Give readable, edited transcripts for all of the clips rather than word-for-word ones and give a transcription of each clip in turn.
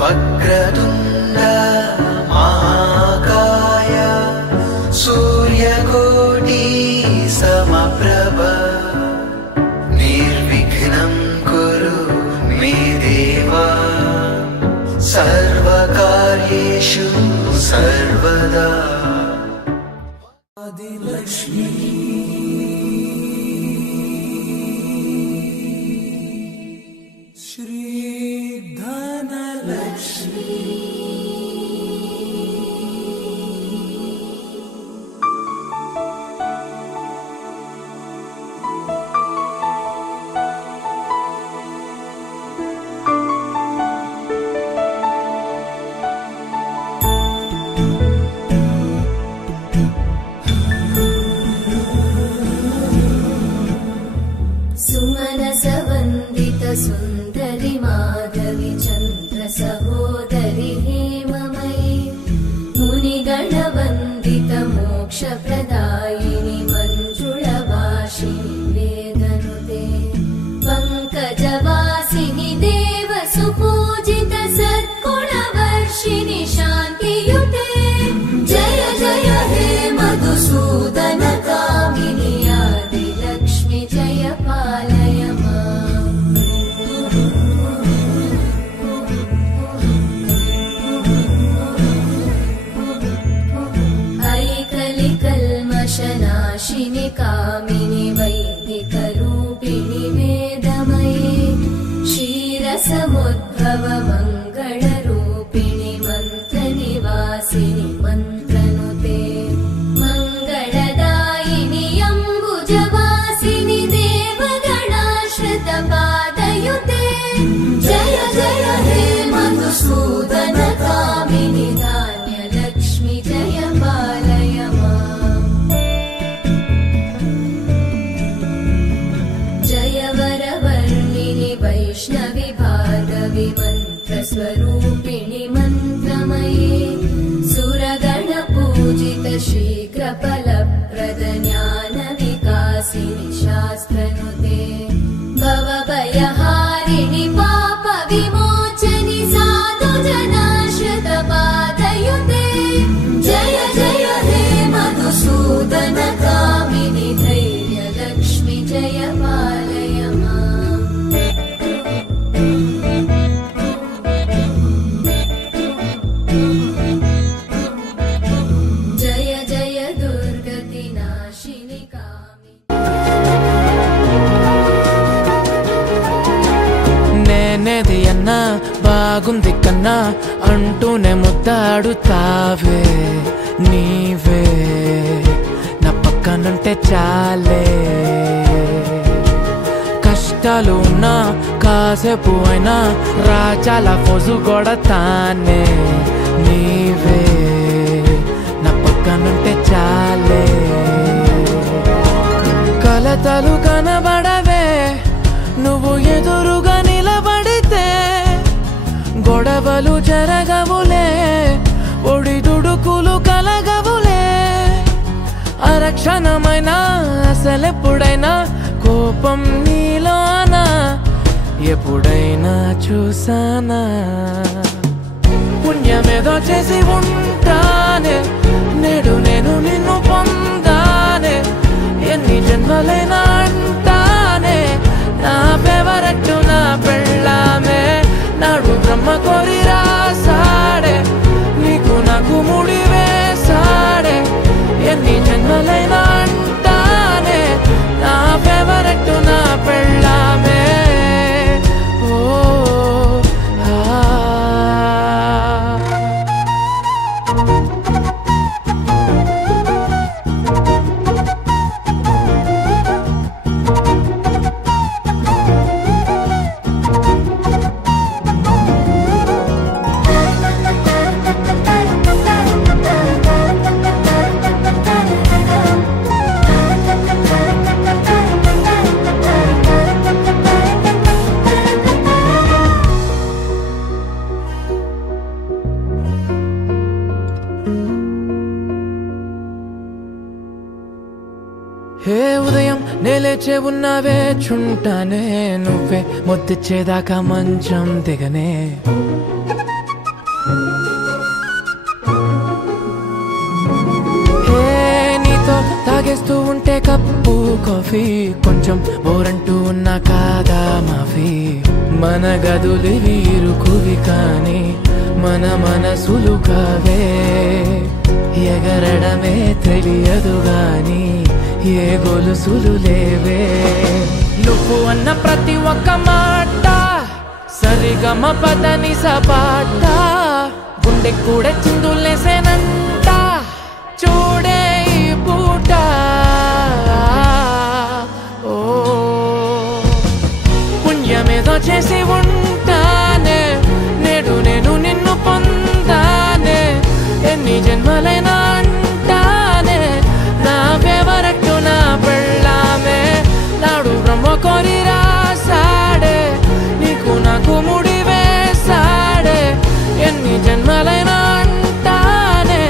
వక్రతుండ మహాకాయ సూర్యకోటి సమప్రభ నిర్విఘ్నం కురు మే దేవా సర్వకార్యేషు సర్వదా ఆదిలక్ష్మి శ్రీ ధనలక్ష్మి सुंदरी माधवी चंद्र सहोदरी हेममयी मुनिगण वंदित मोक्ष प्रदायिनी मंजुळभाषिणी वेदनुते पंकजवासिनी देव सुपूजित सद्गुणवर्षिणि शान्तियुते जय जय हे मधुसूदन कामिनी आदिलक्ष्मी जय पालय नाशिनी कामिनी वैदिक रूपिणी वेदमयी क्षीरसमुद्भव मंगल रूपिणी मंत्र निवासिनी मंत्रनुते मंगलदायिनी अंबुजवासिनी देवगणाश्रित पादयुते जय जय हे मधुसूदन कामिनी धान्यलक्ष्मी जय पालय वैष्णवी भार्गवी मंत्रस्वरूपिणी मंत्रमयी सुरगण पूजित शीघ्र फलप्रद ज्ञान विकासिनी शास्त्रनुते भवभयहारिणि पाप विमोचनि साधु जनाश्रित पादयुते जय जय हे मधुसूदन कामिनी धैर्यलक्ष्मी जय पालय బాగుంది కన్నా అంటూనే ముద్దాడుతావే నీవే నా పక్కనుంటే చాలే కష్టాలు ఉన్నా కాసేపు అయినా రాజాల ఫోజు కొడతానే నీవే నా పక్కనుంటే చాలే కలతలు కనబడవే నువ్వు ఎదురుగా నిలబడితే గొడవలు జరగవులే ఒడిదుడుకులు కలగవులే అరక్షణమైనా అసలెప్పుడైనా కోపం నీలోనా ఎప్పుడైనా చూసానా పుణ్యమేదో చేసి ఉంటానే నేడు నేను నిన్ను పొందానే ఎన్ని జన్మలైనా అంటానే నా ఫేవరెట్ నా పెళ్ళామే నాడు బ్రహ్మ కోరి రాసాడే నీకు నాకు ముడి వేసాడే ఎన్ని జన్మలైనా అంటానే నా ఫేవరెట్ నా పెళ్ళామే ఓ హే ఉదయం నేలేచే ఉన్నావే చుంటానే నువ్వే ముద్దిచ్చేదాకా మంచం దిగనే తాగేస్తూ ఉంటే కప్పు కాఫీ కొంచెం బోరంటూ ఉన్నా కాదా మాఫీ మన గదులివి ఇరుకువి కానీ మన మనసులు కావే ఎగరడమే తెలియదు గాని ఏ గొలుసులు లేవే నువ్వు అన్న ప్రతి ఒక్క మాట సరిగమ పదని సపాట గుండె కూడా చిందులేసేనంట చూడే ఈ పూట ఓ పుణ్యమేదో చేసి ఉంటానే నేడు నేను నిన్ను పొందానే ఎన్ని జన్మలైనా అంటానే నా ఫేవరెట్ నా పెళ్ళామే నాడు బ్రహ్మ కోరి రాసాడే నీకు నాకు ముడి వేసాడే ఎన్ని జన్మలైనా అంటానే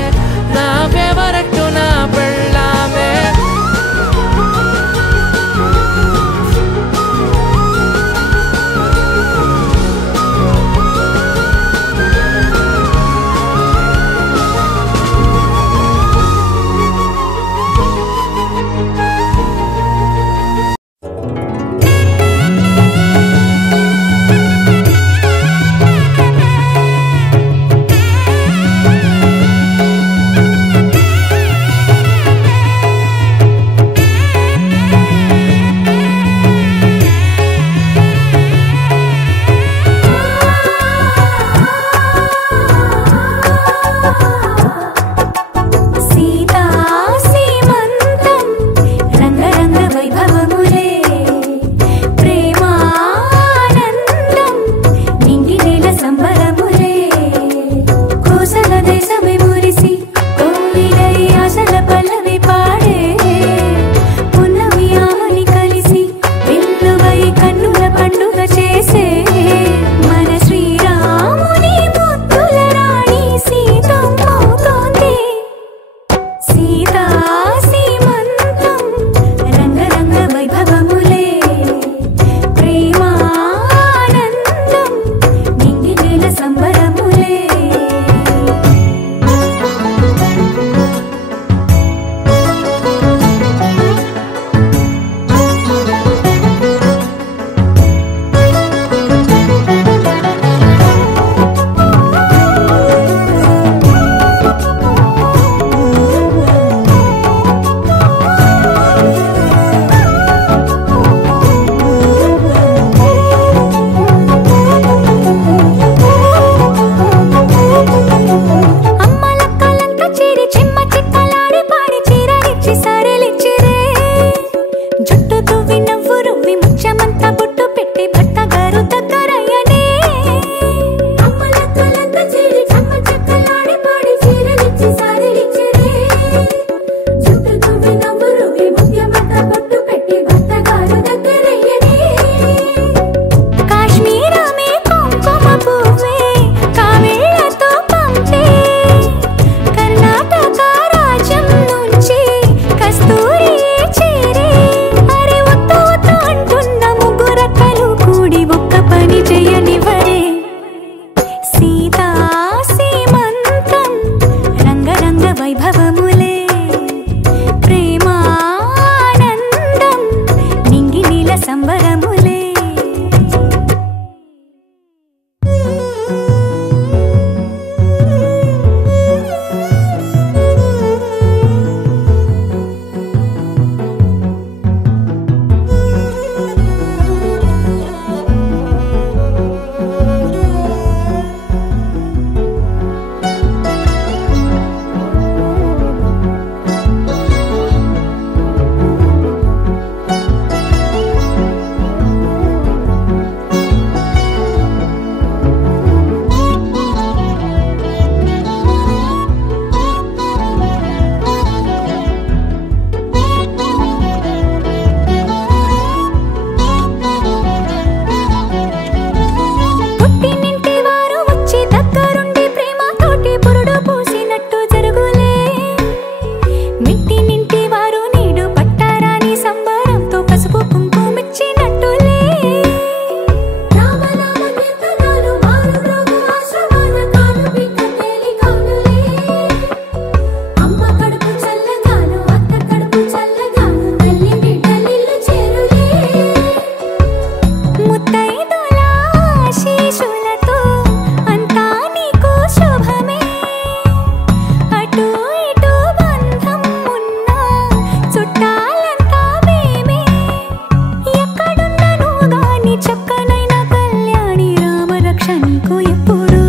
ఇంకో ఎప్పుడు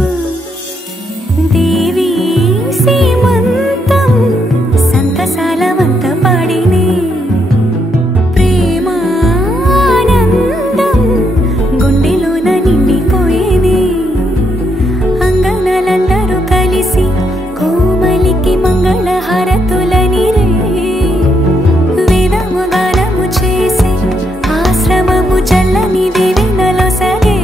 దేవి సీమంతం సంతసాల వంత పాడిని ప్రేమానందం గుండెలోన నిండిపోయేది అంగనలందరూ కలిసి కోమలికి మంగళ హారతులని రే వేదము గానము చేసి ఆశ్రమము చల్లని దేవినలో సగే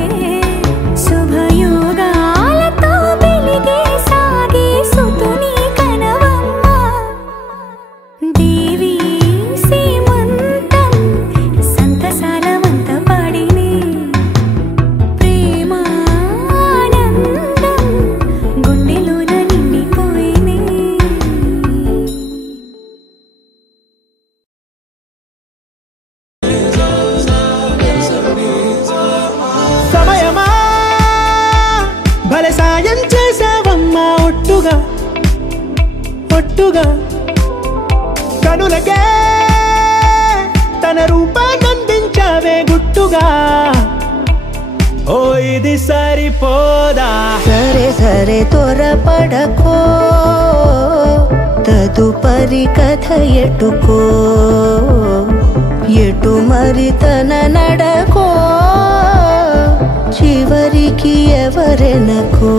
శుభయోగాలతో వెలిగే సాగే సుతుని కనవమ్మ దేవి సీమంతం సంతసాల వంత పాడిని ప్రేమానందం గుండెలోన నిండిపోయిని సమయమా భలే సాయం చేసావమ్మా ఒట్టుగా ఒట్టుగా కనులకే తన రూపాన్నందించావే గుట్టుగా ఓ ఇది సరిపోదా సరే సరే త్వరపడకో తదుపరి కథ ఎటుకో ఎటు మరి తన నడకో చివరికి ఎవరెనకో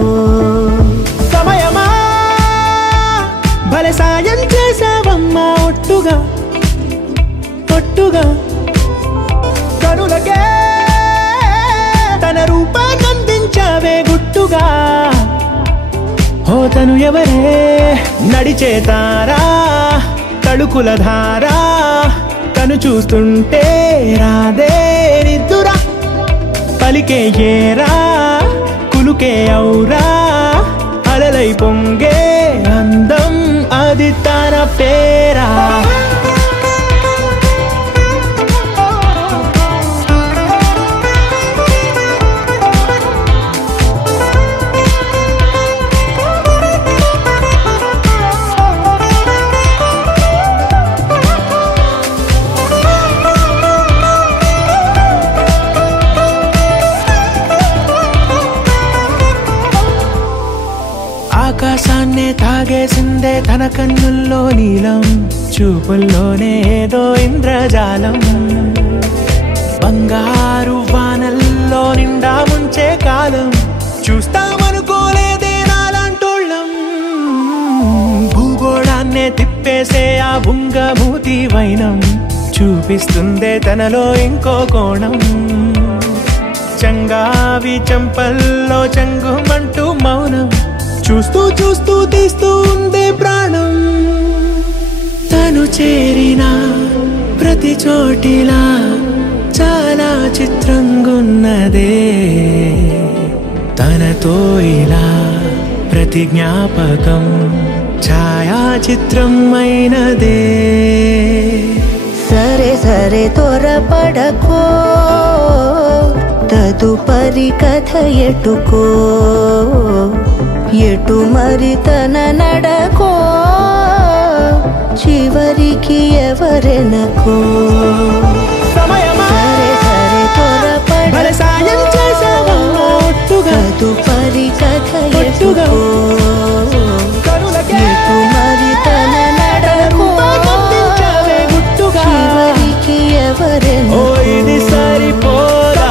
సమయమా భలే సాయం చేసావమ్మా ఒట్టుగా ఒట్టుగా కనులకే తన రూపాన్నందించావే గుట్టుగా ఓ తను ఎవరే నడిచే తారా తళుకుల ధారా తను చూస్తుంటే రాదే నిద్దురా పలికే ఏరా కులుకే ఔరా అలలై పొంగే అందం అది తన పేరా ఆకాశాన్నే తాగేసిందే తన కన్నుల్లో నీలం చూపుల్లోనే ఏదో ఇంద్రజాలం బంగారు వానల్లో నిండా ముంచే కాలం చూస్తామనుకోలేదే నాలాంటోళ్ళం భూగోళాన్నే తిప్పేసే ఆ బుంగమూతి వైనం చూపిస్తుందే తనలో ఇంకో కోణం చంగావి చంపల్లో చంగుమంటూ మౌనం చూస్తూ చూస్తూ తీస్తూ ఉందే ప్రాణం తను చేరిన ప్రతి చోటిలా చాలా చిత్రంగున్నదే తనతో ఇలా ప్రతి జ్ఞాపకం ఛాయాచిత్రం అయినదే సరే సరే త్వరపడకో తదుపరి కథ ఎటుకో ఎటు మరి తన నడకో చివరికి ఎవరెనకో సమయమా సరే సరే భలే సాయం చేసావమ్మా ఒట్టుగా తదుపరి కథ ఒట్టుగా ఎటుకో కనులకే ఎటు మరి తన నడకో రూపాన్నందించావే గుట్టుగా చివరికి ఓ ఎవరెనకో ఇది సరిపోదా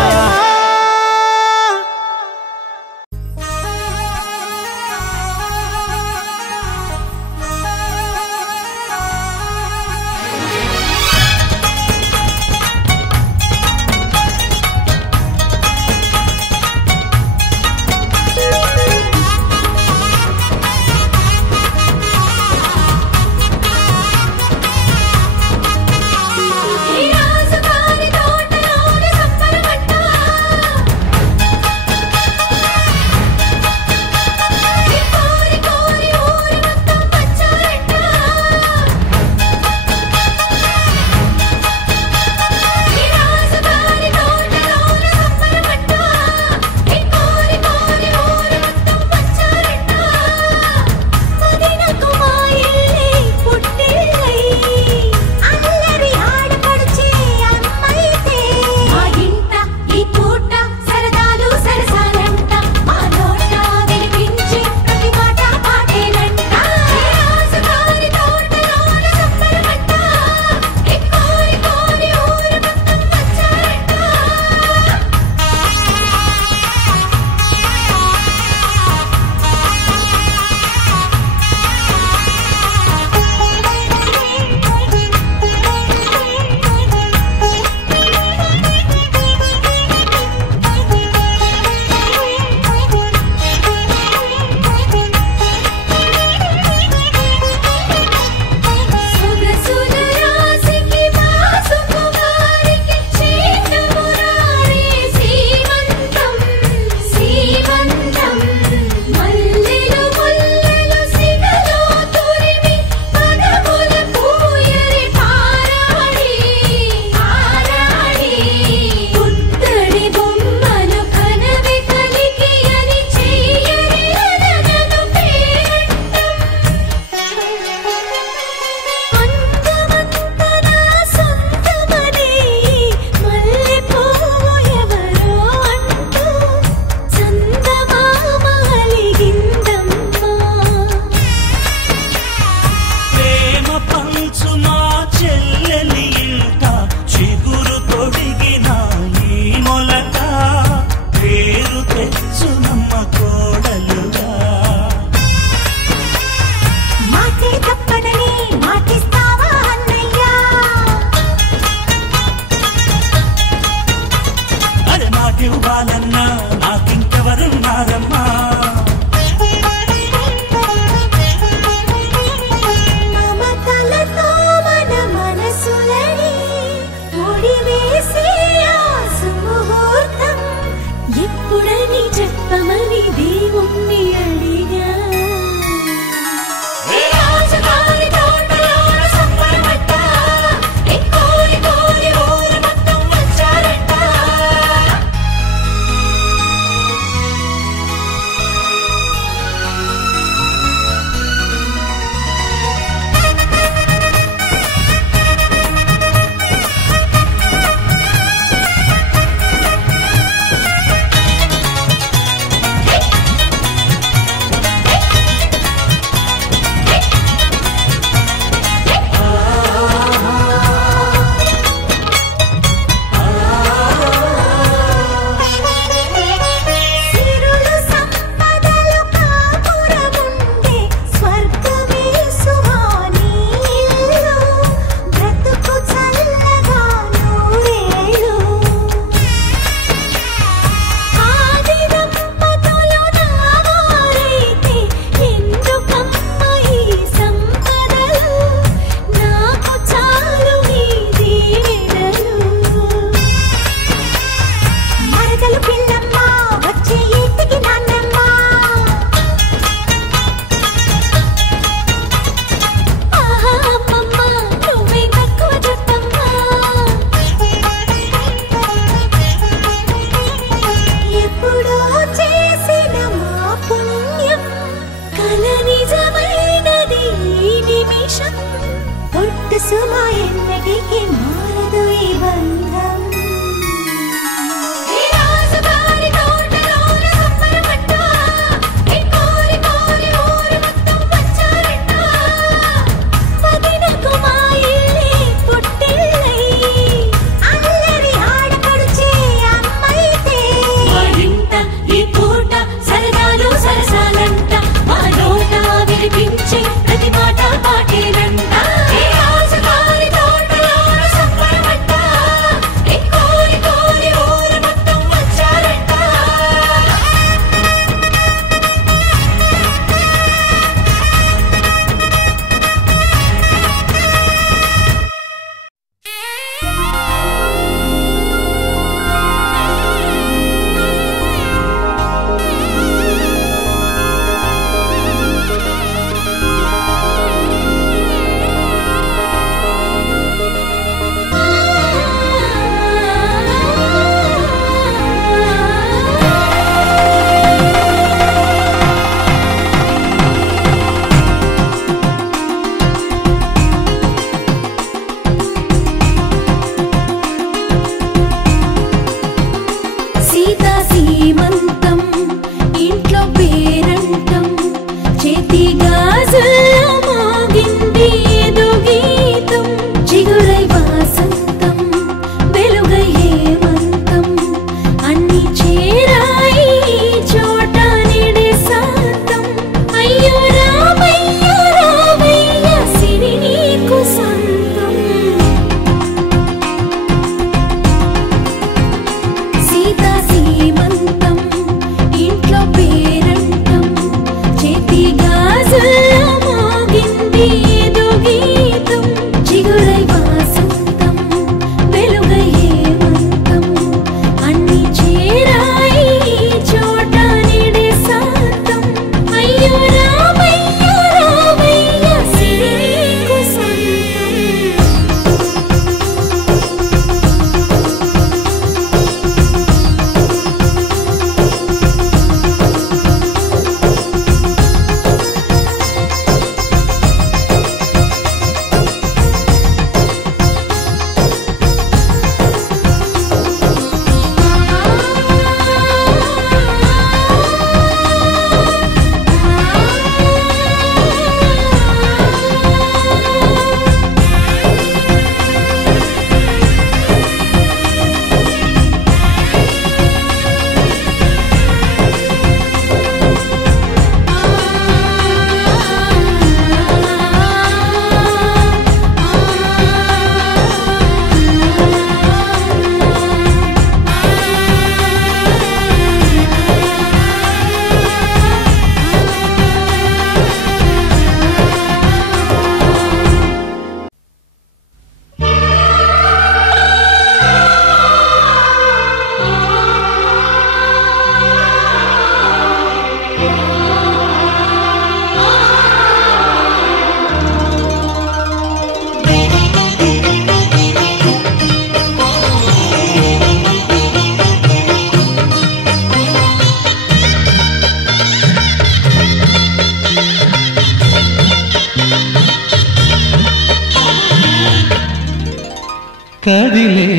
కదిలే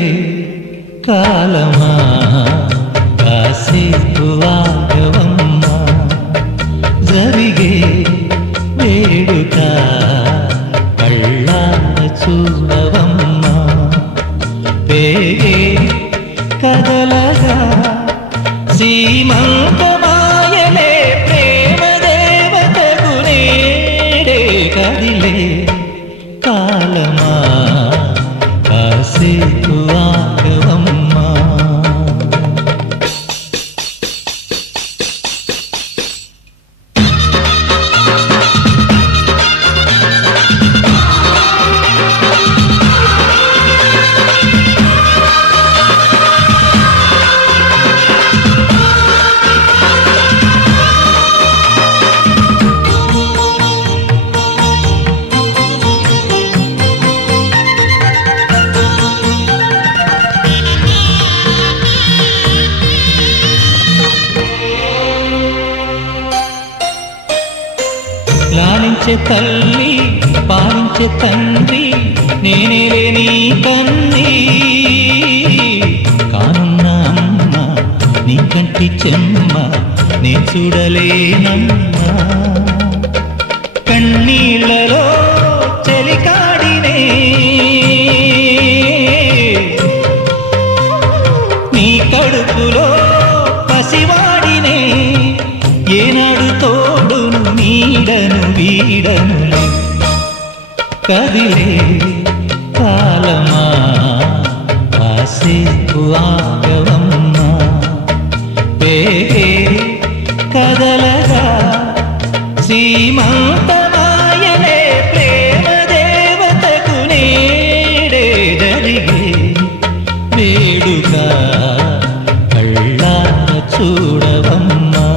కాలమా కాసేపు ఆగవమ్మా జరిగే వేడుక కళ్ళార చూడవమ్మా పేగే కదలగా సీమంతమాయలే ప్రేమ దేవతకు నేడే కదిలే కాలమా కాసేపు ఆగవమ్మా లాలించే తల్లి పాలించే తండ్రి నేనే లేని కన్ని కానున్న అమ్మ నీ కంటి చెమ్మ నే చూడలేనమ్మా కన్నీళ్లలో చెలికాడినే నీ కడుపులో పసివాడినే ఏనాడు తోడును నీడను వీడనులే కదిలే కాలమా కాసేపు ఆగవమ్మా పేగే కదలగా సీమంతమాయలే ప్రేమ దేవతకు నేడే జరిగే వేడుక కళ్ళార చూడవమ్మా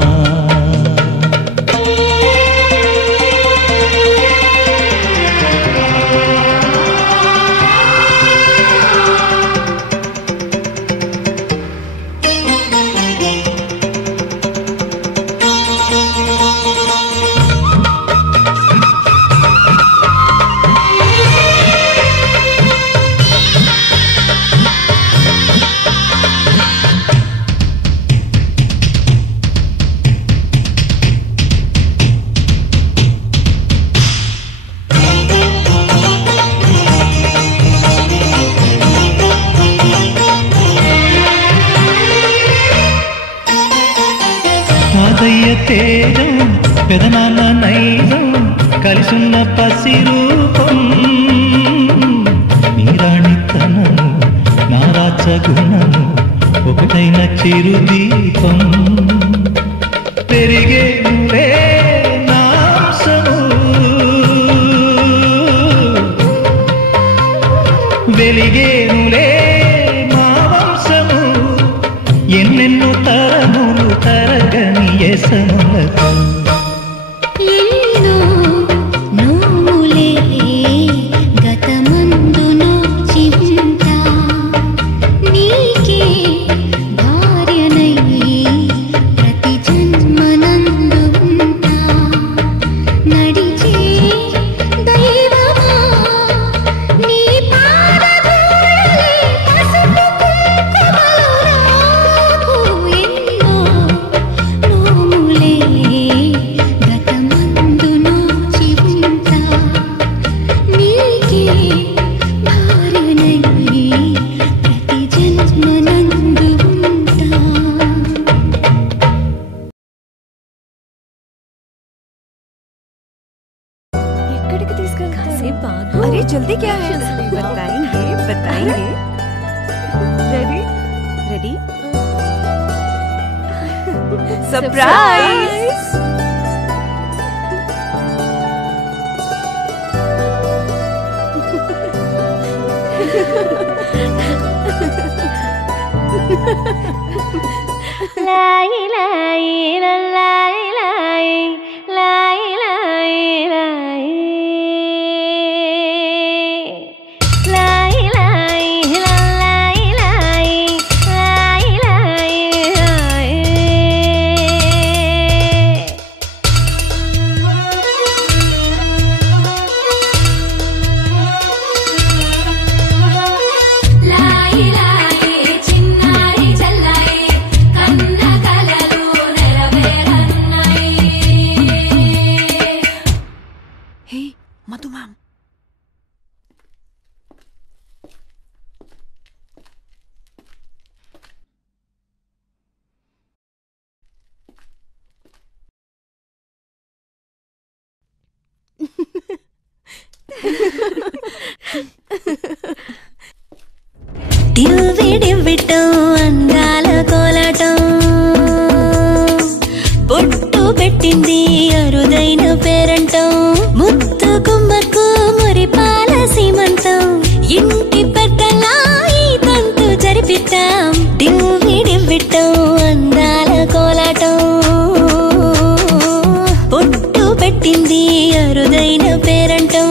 తాతయ్య తేజం పెదనాన్న నైజం కలిసున్న పసిరూపం నీరాణితనము నా రాచగుణము ఒకటైన చిరుదీపం పెరిగే నువ్వే నాంసము వెలిగే నువ్వే మా వంశము ఎన్నెన్నో తరములు తరగని యసములతో ఎన్నో నోములే గతమందును చింత నీకే భార్యనై ప్రతి జన్మనందు ఉంటా నడిచే దైవమా నీ పాదధూళి పసుపు కుంకుమలు రాకు ఎన్నో నోములే గతమందును చింత నీకే భార్యనై ప్రతి జన్మనందు ఉంటా ఎక్కడికి తీసుకెళ్తారు? अरे जल्दी क्या है? बताएंगे बताएंगे। Ready ready surprise. लाई लाई लाई लाई लाई लाई लाई लाई लाई लाई लाई लाई लाई लाई పెట్టింది అరుదైన పేరంటం ముత్తు గుమ్మకు మురిపాల సీమంతం ఇంటి పెద్దలా ఈ తంతు జరిపిద్దాం డివ్వి డివ్విట్టం అందాల కోలాటం పొట్టు పెట్టింది అరుదైన పేరంటం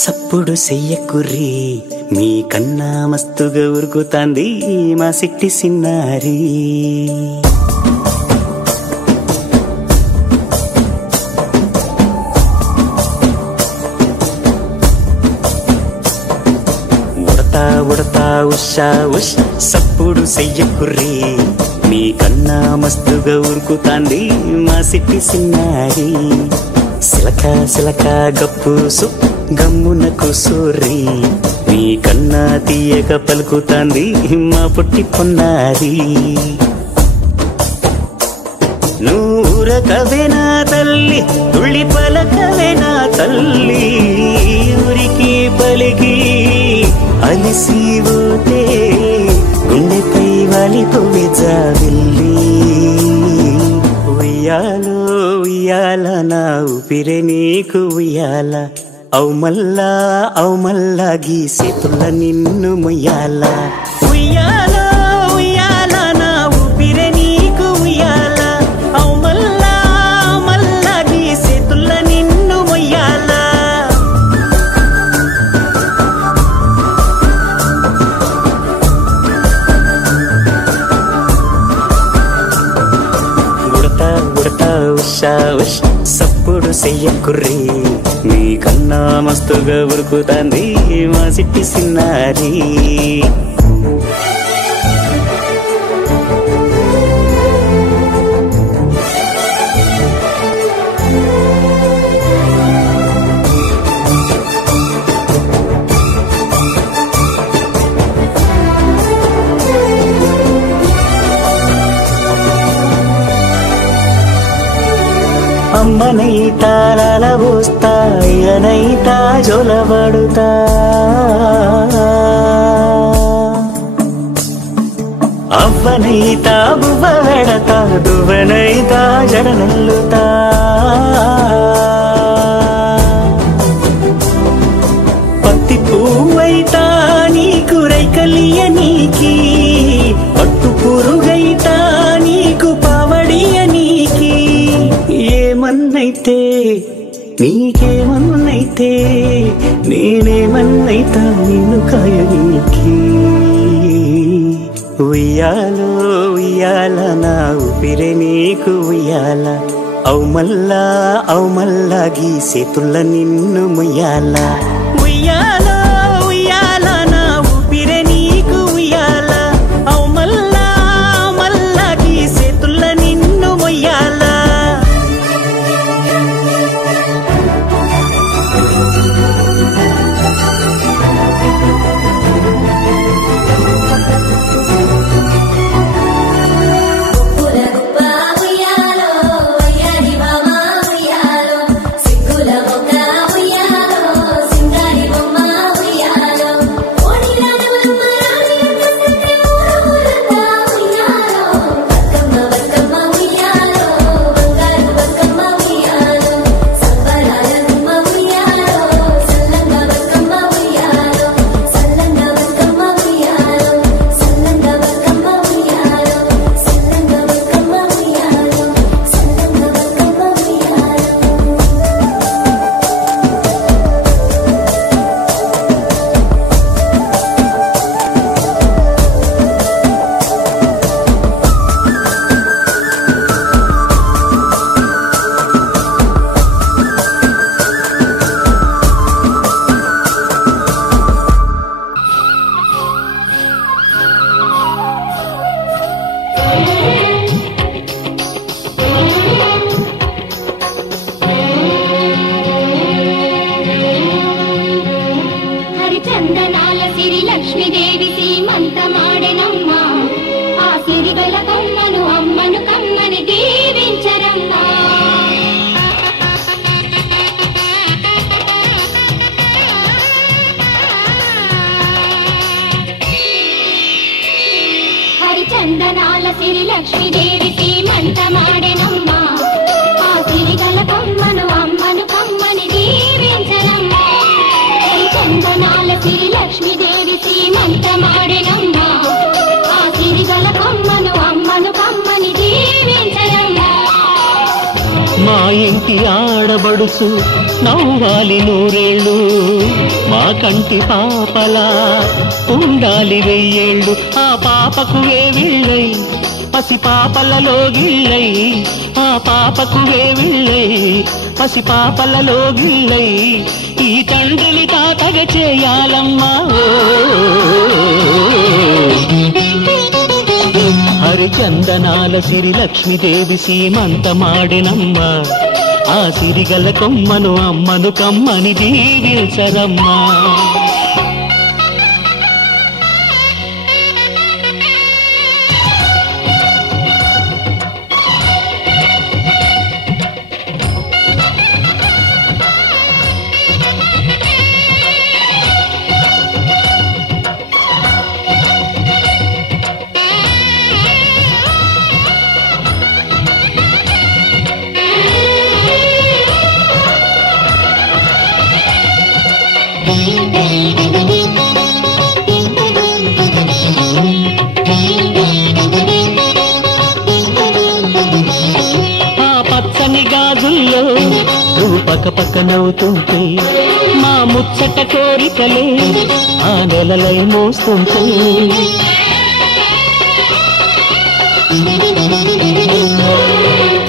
సప్పుడు చెయ్యకుర్రి మీ కన్నా మస్తుగా ఉరుకుతాంది మా సిట్టి సిన్నారి ఉడతా ఉడతా ఉషా ఉష్ సప్పుడు చెయ్యకుర్రి మీ కన్నా మస్తుగా ఉరుకుతాంది మా సిట్టి సిన్నారి సిలక సిలక గప్పుసు గమ్మున కూసూరి నీ కన్నా తీయక పలుకుతాంది మా పుట్టి పొన్నారి నూరకవేనా తల్లి తుళ్ళి పలకవేనా తల్లి ఊరికి పలికి అలిసిపోతే గుండెపై వాలిపోవే జాబిల్లి ఉయ్యాలో ఉయ్యాల నా ఊపిరే నీకు ఉయ్యాల అవు మల్లా గీసేతుల్ల నిన్ను మొయ్యాల ఉయ్యాల ఉయ్యాల నా ఊపిరే నీకు ఉయ్యాల అవు మల్లా గీసేతుల్ల నిన్ను మొయ్యాల ఉడతా ఉడతా ఉషా ఉష్ సప్పుడు చెయ్యకుర్రి మీ కన్నా మస్తుగా ఉరుకుతాంది మా సిట్టి సిన్నారి అవ్వనైతా నలబోస్తా ఇగనైతా జొలబడుతా అవ్వనైతా బువ్వ వెడతా దువ్వనైతా జడనల్లుతా పత్తి పువ్వైతా నీకు రైకలియ నీకి పట్టు పురుగైతా నీకు పావడియ నీకి ఏమన్నైతే నీకేమన్నైతే నేనేమన్నైతా నిన్ను కాయనీకి ఉయ్యాలో ఉయ్యాల నా ఊపిరే నీకు ఉయ్యాల అవు మల్లా గీసేతుల్ల నిన్ను ముయ్యాల ఉయ్యాలో ఉయ్యాల నా ఊపిరే నీకు ఉయ్యాల అవు మల్లా గీసేతుల్ల నిన్ను ముయ్యాల మా ఇంటి ఆడబడుచు నవ్వాలి నూరేళ్ళు మా కంటి పాపలా ఉండాలి వెయ్యేళ్ళు ఆ పాపకు వేవిళ్ళై పసి పాపలలో గిళ్ళై ఆ పాపకు వేవిళ్ళై పసి పాపలలో గిళ్ళై ఈ తండ్రిని తాతగా చేయాలమ్మా హరిచందనాల సిరి లక్ష్మీదేవి సీమంతమాడినమ్మ ఆ సిరిగల కొమ్మను అమ్మను కమ్మని దీవించరమ్మా పక్క పక్క నవ్వుతుంటే మా ముచ్చట కోరికలే ఆ నెలలై మోస్తుంటే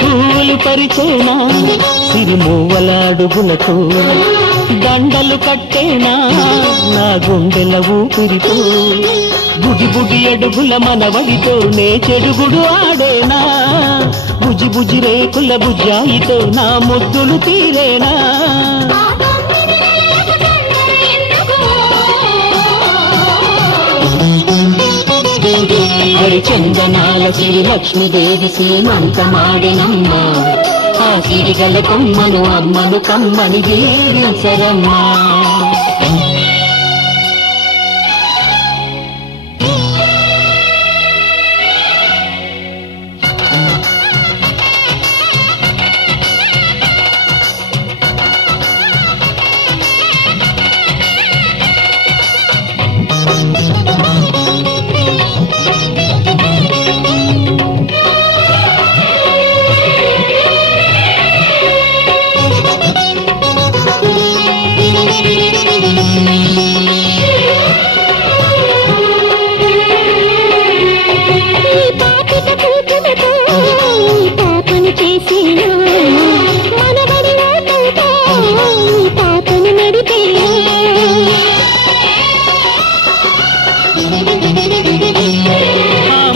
పూలు పరిచేనా సిరిమూవల అడుగులతో దండలు కట్టేనా నా గుండెల ఊపిరితో బుడి బుడి అడుగుల మనవడితో నే చెడుగుడు ఆడేనా బుజి బుజి రేకుల బుజ్జాయితో నా ముద్దులు తీరేనా హరిచందనాల సిరి లక్ష్మీదేవి సీమంతమాడినమ్మ ఆ సిరిగల కొమ్మను అమ్మను కమ్మని దీవించరమ్మా.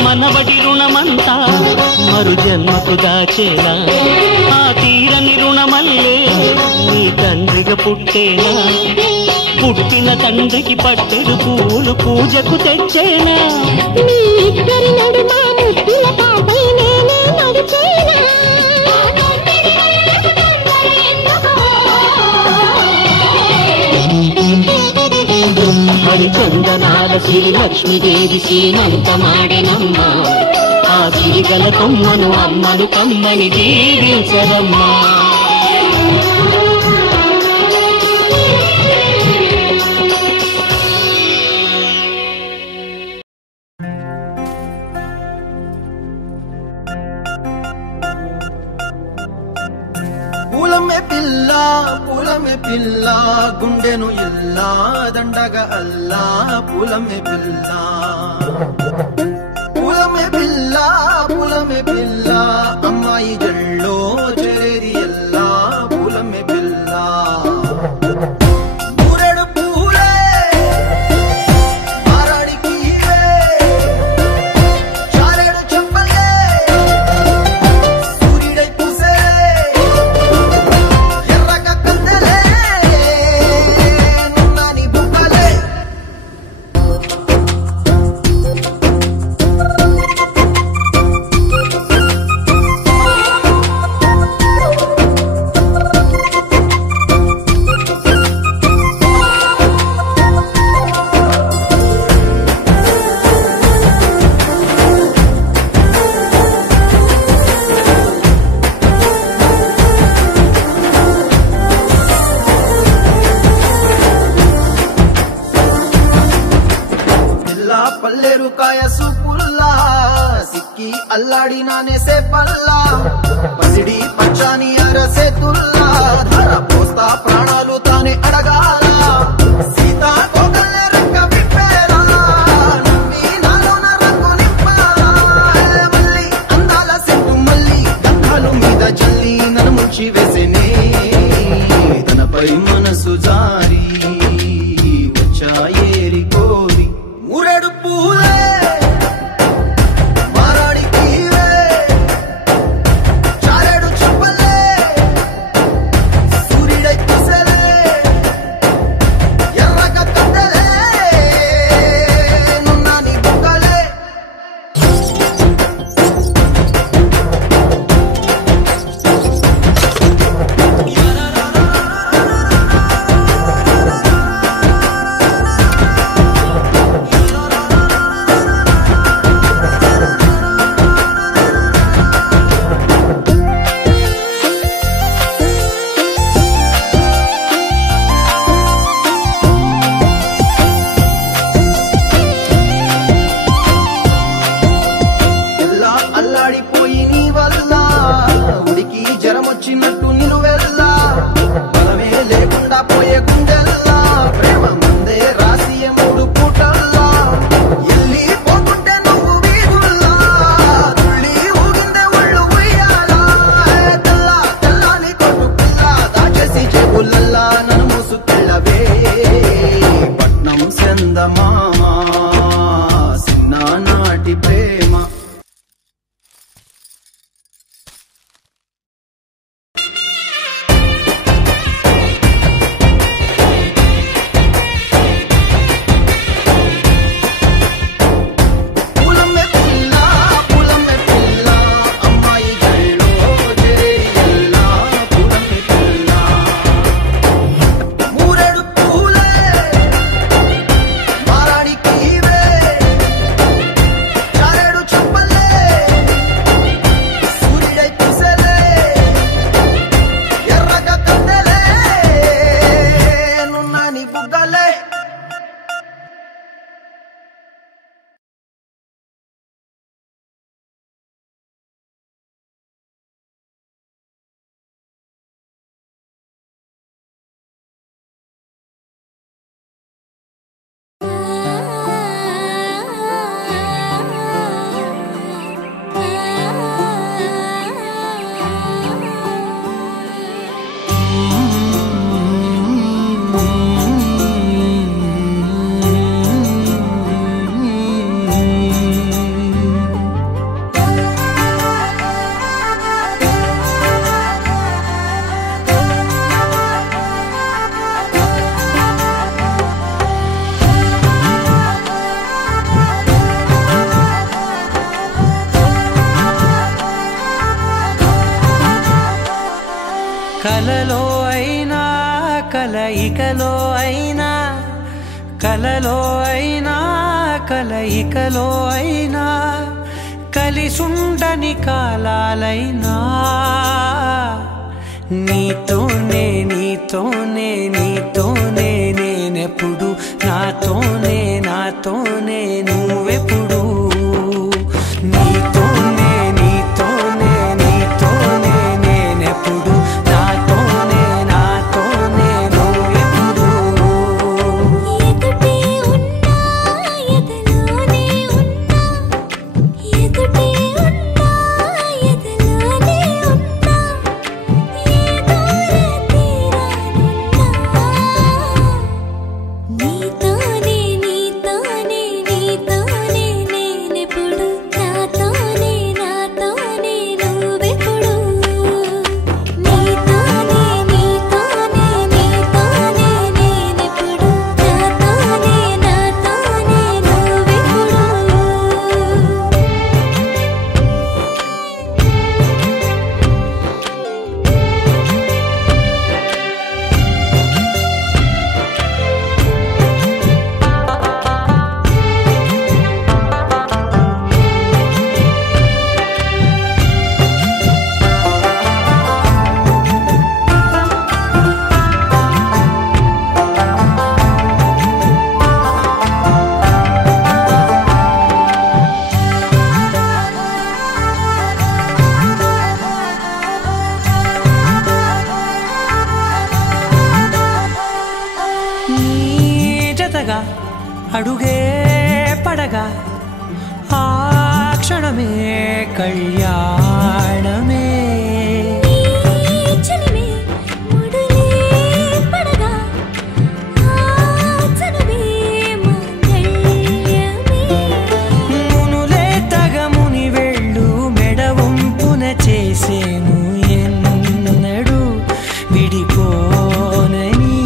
మనవడి రుణమంతా మరు జన్మకు దాచేనా, ఆ తీరని రుణమల్లే నీ తండ్రిగా పుట్టేనా, పుట్టిన తండ్రికి పట్టెడు పూలు పూజకు తెచ్చేనా, మీ ఇద్దరి నడుమ ముద్దుల పాపై నేనే నడిచేనా. మరి చందనాల శ్రీ లక్ష్మీదేవి సీమంతమాడెనమ్మ, ఆ సిరిగల కొమ్మను అమ్మను కమ్మని దీవించరమ్మా. పూలమే పిల్ల గుండెను ఇల్లా దండగ అల్లా పూలమే పిల్ల పూలమే పిల్ల అమ్మాయి జల్లో చేరేది ఎల్లా పూలమే పిల్ల మూరెడు పూలే మారాడికి చారెడు చెప్పలే సూర్యుడై పూసే పల్లెరుకాయ సూపుల్లా సిక్కి అల్లాడి నానేసే పల్లా పసిడి పచ్చాని అరసే తుల్లా ధర పోస్తా ప్రాణాలు తానే అడగాల సీతా కోగల్లే రెక్క విప్పేలా నమ్మి నాలోన రంగు నింపాలా మళ్ళీ అందాల సెట్టు మళ్ళీ గంధాలు మీద జల్లి నన్ను ముంచి వేసేనే తనపై మనసు జారి వచ్చాయేరి కోరి మూరెడు పూలే మారాడికి చారెడు చెప్పలే సూర్యుడై పూసలే ఎర్రగ కట్టలే కలలో అయినా కలయికలో అయినా కలలో అయినా కలయికలో అయినా కలిసుండని కాలాలైనా నీతోనే నీతోనే నీతోనే నేనెప్పుడు నాతోనే నాతోనే నువ్వెప్పుడు నీతోనే నీతోనే నీతోనే నేనెప్పుడు నాతోనే నాతోనే నువ్వెప్పుడు ఎదుటే ఉన్నా ఎదలోనే ఉన్నా ఎదుటే ఉన్నా ఎదలోనే ఉన్నా ఏ దూర తీరానున్నా నీతోనే నీతోనే నీతోనే నేనెప్పుడు నాతోనే నాతోనే నువ్వెప్పుడు నీతోనే నీతోనే నీతోనే నేనెప్పుడు నాతోనే నాతోనే నువ్వెప్పుడు నీ జతగా అడుగే పడగా ఆ క్షణమే కళ్యాణమే చలిమే ముడులే పడగా ఆచనమే మంగళమే మునులే తగముని వెళ్ళు మెడవంపున చేసేను ఎన్నడు విడిపోనని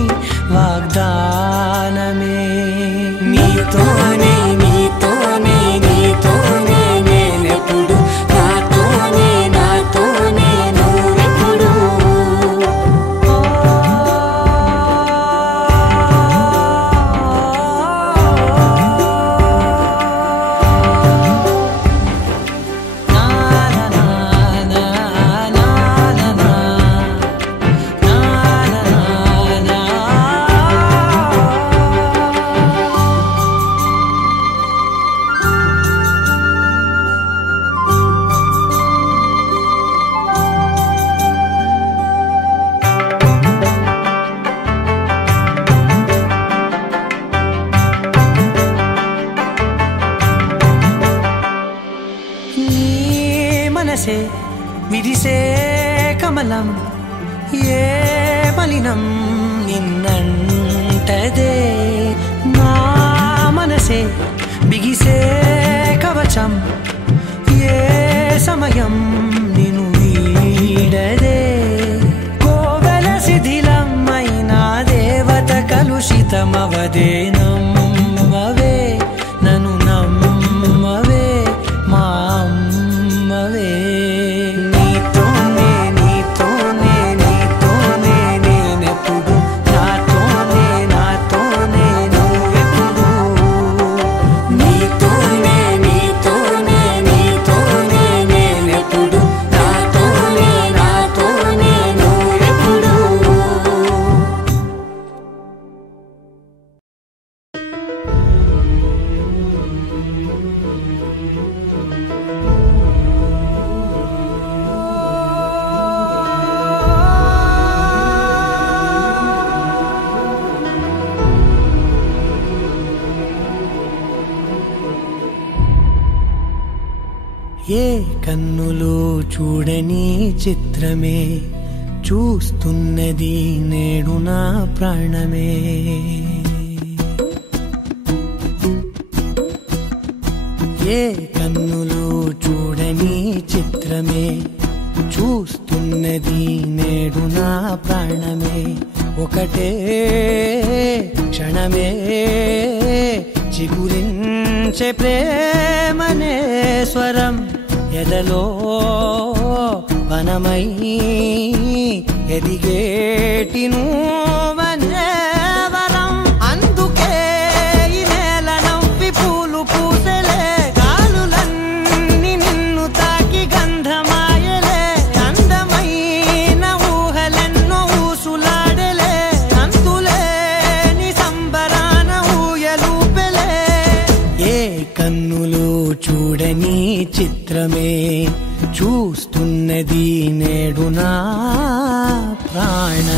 వాగ్దానమే నీతోనే నీతోనే నీతోనే నేనెప్పుడు నాతోనే నాతోనే నువ్వెప్పుడు నా నా నా నా నా నా నా నీ మనసే విరిసే కమలం ఏ మలినం నిన్నంటదే నా మనసే బిగిసే కవచం ఏ సమయం నిన్ను వీడదే కోవెల శిథిలమైన దేవత కలుషితమవదే నమ్మవే నన్ను నమ్మవే మా అమ్మవే నీతోనే నీతోనే నీతోనే నేనెప్పుడు నాతోనే నాతోనే నువ్వెప్పుడు నీతోనే నీతోనే నీతోనే నేనెప్పుడు నాతోనే నాతోనే నువ్వెప్పుడు ఏ కన్నులో చూడని చిత్రమే చూస్తున్నది నేడు నా ప్రాణమే ఏ కన్నులో చూడని చిత్రమే చూస్తున్నది నేడు నా ప్రాణమే ఒకటే క్షణమే చిగురించే ప్రేమనే స్వరం ఎదలో వనమై ఎదిగేటి నువ్వనే వరం అందుకే ఈ నేల నవ్వి పూలు పూసలే గాలులన్నీ నిన్ను తాకి గంధమాయలే అందమైన ఊహలెన్నో ఊసులాడలే అంతులేని సంబరాన ఊయలూపెలే ఏ కన్నులు చూడని చిత్రమే చూస్తున్నది నేడు నా ప్రాణమే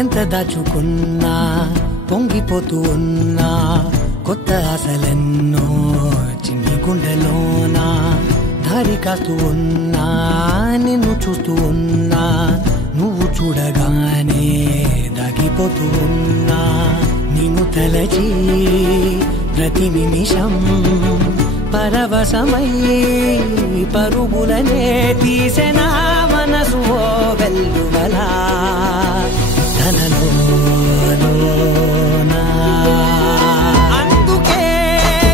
ఎంత దాచుకున్నా పొంగిపోతూ ఉన్నా కొత్త ఆశలెన్నో చిన్ని గుండెలోనా దారి కాస్తూ ఉన్నా నిన్ను చూస్తూ ఉన్నా నువ్వు చూడగానే దాగిపోతూ ఉన్నా నిన్ను తలచి ప్రతి నిమిషం పరవశమై పరుగులనే తీసెనా మనసు ఓ వెల్లువలా అందుకే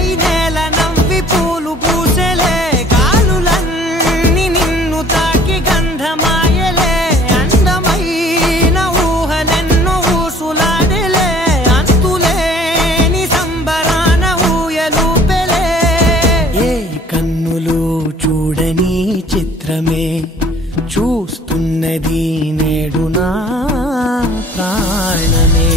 ఈ నేల నవ్వి పూలు పూసలే గాలులన్నీ నిన్ను తాకి గంధమాయలే అందమైన ఊహలెన్నో ఊసులాడలే అంతులేని సంబరాన ఊయలూపెలే ఏ కన్నులు చూడని చిత్రమే చూస్తున్నది నేడు నా ప్రాణమే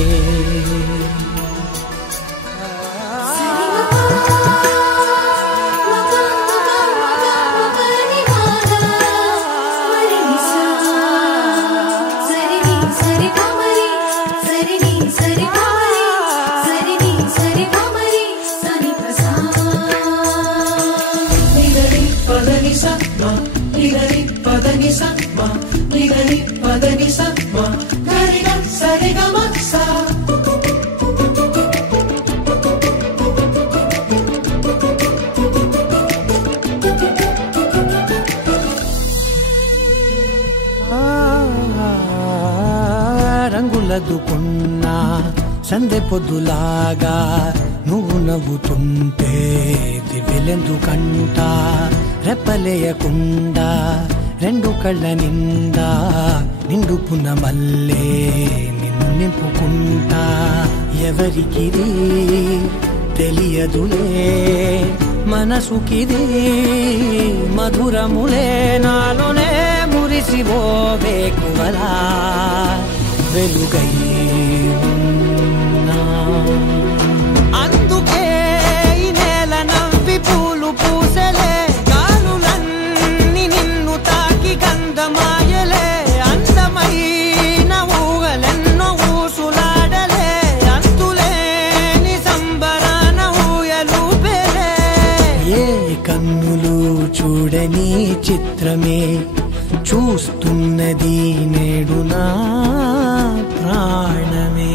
రంగులదుకున్నా సందె పొద్దులాగా నువ్వు నవ్వుతుంటే దివ్యలెందుకంట రెప్పలేయకుండా రెండు కళ్ళ నిండా నిండుకున్న మల్లే నిన్ను నింపుకుంటా ఎవరికిది తెలియదులే మనసుకిది మధురములే నాలోనే మురిసివో వేకువలా వెలుగై ఉన్నా అందుకే ఈ నేల నవ్వి పూలు పూసలే గాలులన్నీ నిన్ను తాకి గంధమాయలే అందమైన ఊహలెన్నో ఊసులాడలే అంతులేని సంబరాన ఊయలూపెలే ఏ కన్నులు చూడని చిత్రమే చూస్తున్నది నేడు నా ప్రాణమే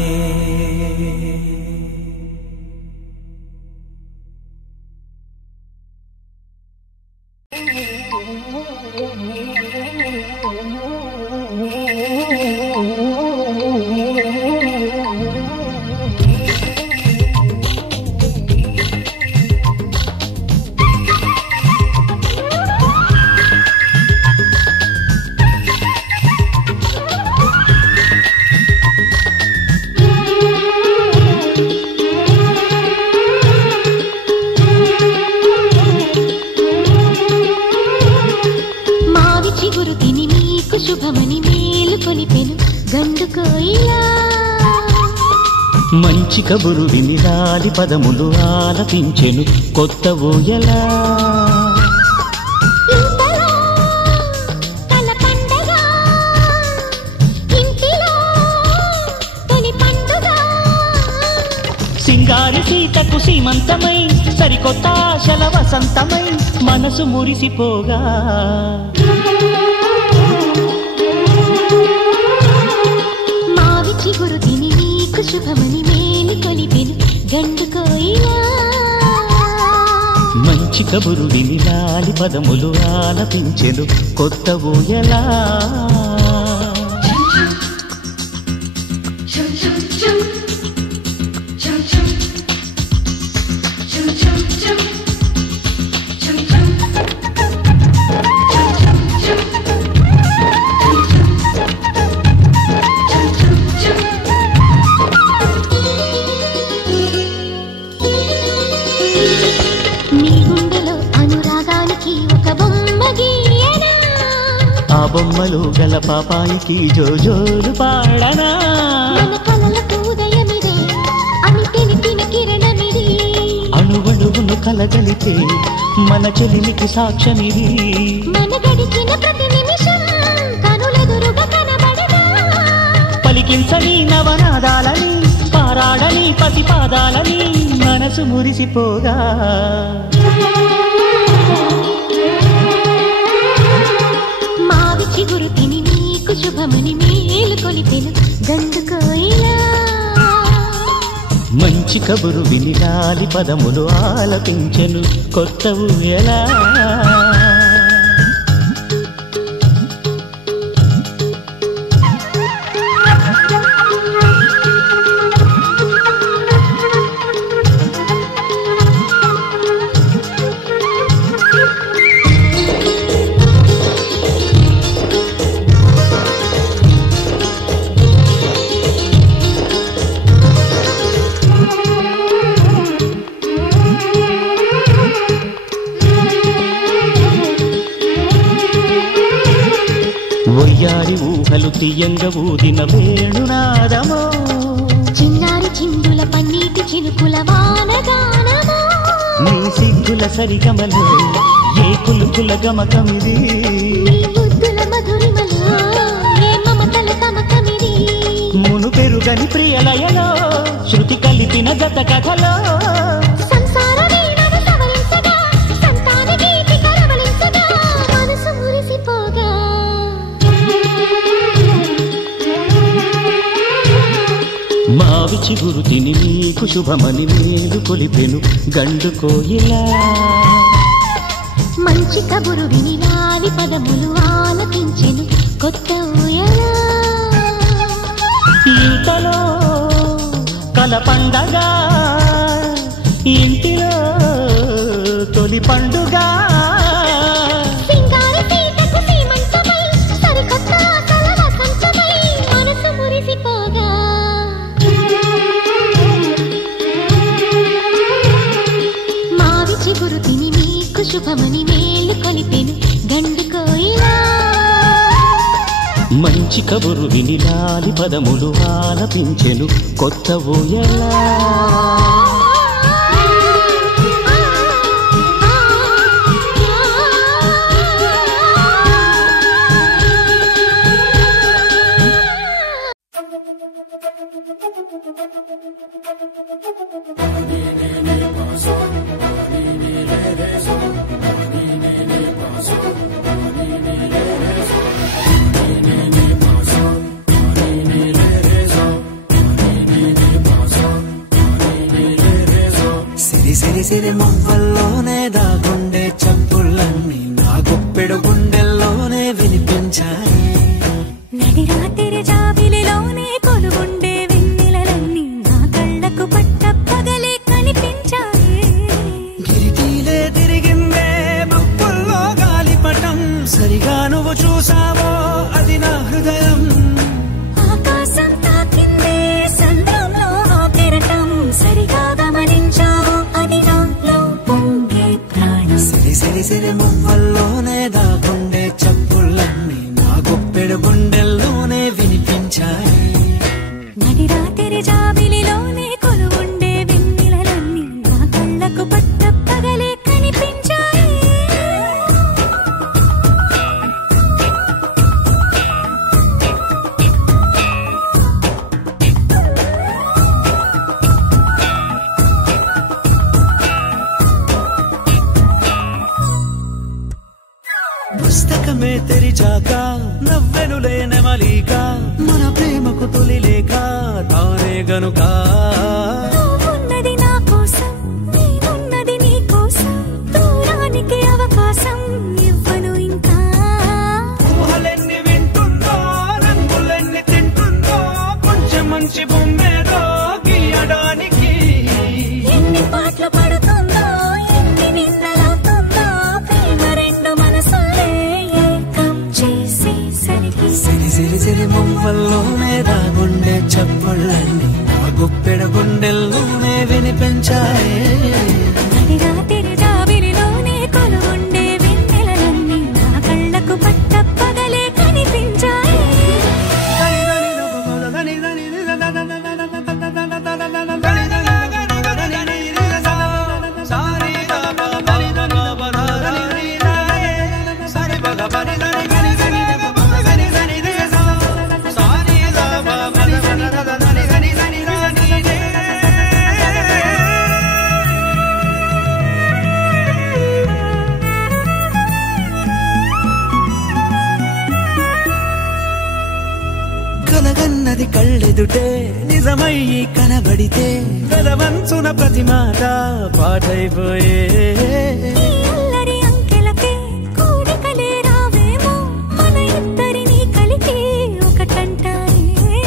శుభమని మేలు కొలిపెను గండు కోయిలా మంచి కబురు విని రాలి పదములు ఆలపించెను కొత్త ఊయలా సింగారి సీతకు సీమంతమై సరికొత్త ఆశల వసంతమై మనసు మురిసిపోగా గురుతిని నీకు శుభమని మేలు కొలిపెను గండు కోయిలా. మంచి కబురు విని లాలి పదములు ఆలపించెను కొత్త ఊయలా. ఆ బొమ్మలు గల పాపాయికి జోజోలు పాడనా. మన కలలకు ఉదయమిదే అని తెలిపిన కిరణమిది. అణువణువును కలగలితే మన చెలిమికి సాక్ష్యమిది. మన గడిచిన ప్రతి నిమిషం కనులెదురుగా కనబడదా. పలికించని నవనాదాలని పారాడని పసిపాదాలని మనసు మురిసిపోగా. మావిచి గురుతిని నీకు శుభమని మేలు కొలిపెను గండు కోయిలా. మంచి కబురు విని లాలి పదములు ఆలపించెను కొత్త ఊయలా. ఒయ్యారి ఊహలు తీయంగ ఊదిన వేణునాదమో. చిన్నారి చిందుల పన్నీటి చినుకుల వానగానమో. నీ సిగ్గుల సరిగమలో ఏ కులుకుల గమకమిది. నీ బుద్ధుల మధురిమలో ఏ మమతల తమకమిది. మును పెరుగని ప్రియలయలో శృతి కలిపిన గత కథలో. సంసార వీణను సవరించగా సంతాన గీతి కరవలించగా మనసు మురిసిపోగా. మావిచి గురుతిని నీకు శుభమని మేలు కొలిపెను గండు కోయిలా. మంచి కబురు విని లాలి పదములు ఆలపించెను కొత్త ఊయలా. ఇంతలో కల పండగ ఇంటిలో తొలి పండుగ. సింగారి సీతకు సీమంతమై సరికొత్త ఆశల వసంతమై మనసు మురిసిపోగా. మావిచి గురుతిని నీకు శుభమని మేలు కొలిపెను గండు కోయిలా. మంచి కబురు విని లాలి పదములు ఆలపించెను కొత్త ఊయలా. సిరి సిరి మొవ్వల్లోనే దాగుండే చప్పుళ్ళన్నీ నా గుప్పెడు గుండెల్లోనే వినిపించాయి. నడి రాత్రి జాబిలిలోనే కొలువుండే వెన్నెలలన్నీ నా కళ్ళకు పట్ట పగలే కనిపించాయి. గిరిటీలే తిరిగిందే బొప్పుల్లో గాలిపటం సరిగా నువ్వు చూసావో అది నా హృదయం. ఆకాశం తాకిందే సంద్రంలో ఆ కెరటం సరిగా గమనించావు అది నాలో పొంగే ప్రాణం. సిరి సిరి సిరి మొవ్వల్లోనే దాగుండే చప్పుళ్ళన్నీ నా గుప్పెడు గుండెల్లోనే వినిపించాయి. నడి రాత్రి జాబిలిలోనే కొలువుండే వెన్నెలలన్నీ నా కళ్ళకు పట్ట పగలే కనిపించాయి. ఆకాశమే తెరిచాక నవ్వెనులే నెమలిక మన ప్రేమకు తొలి లేక తానే గనుక ఉన్నది నా కోసం నేనున్నది నీ కోసం దూరానికి అవకాశం ఇవ్వను ఇంకా ఊహలెన్ని వింటుందో రంగులెన్ని తింటుందో కొంచెం మంచి బొమ్మేదో గీయడానికి ఎన్ని పాటలు పడుతుందో ఎన్ని నిందలవుతుందో ప్రేమ రెండు మనసులే ఏకం చేసేసరికి సిరి సిరి సిరి మువ్వల్లోనే దాగుండే చప్పుళ్ళన్నీ ఆ గుప్పెడ గుండెల్లోనే వినిపించాయే నడిరాత్రి జాబిలిలోనే కొలువుండే వెన్నెలలన్నీ నా కళ్ళకు పట్టపగలే కనిపించాయి కలగన్నది కళ్ళెదుటే నిజమయ్యి కనబడితే గలవంచున ప్రతి మాట పాటైపోయే ఈ అల్లరి అంకెలకే కూడికలే రావేమో మన ఇద్దరిని కలిపి ఒకటంటాయే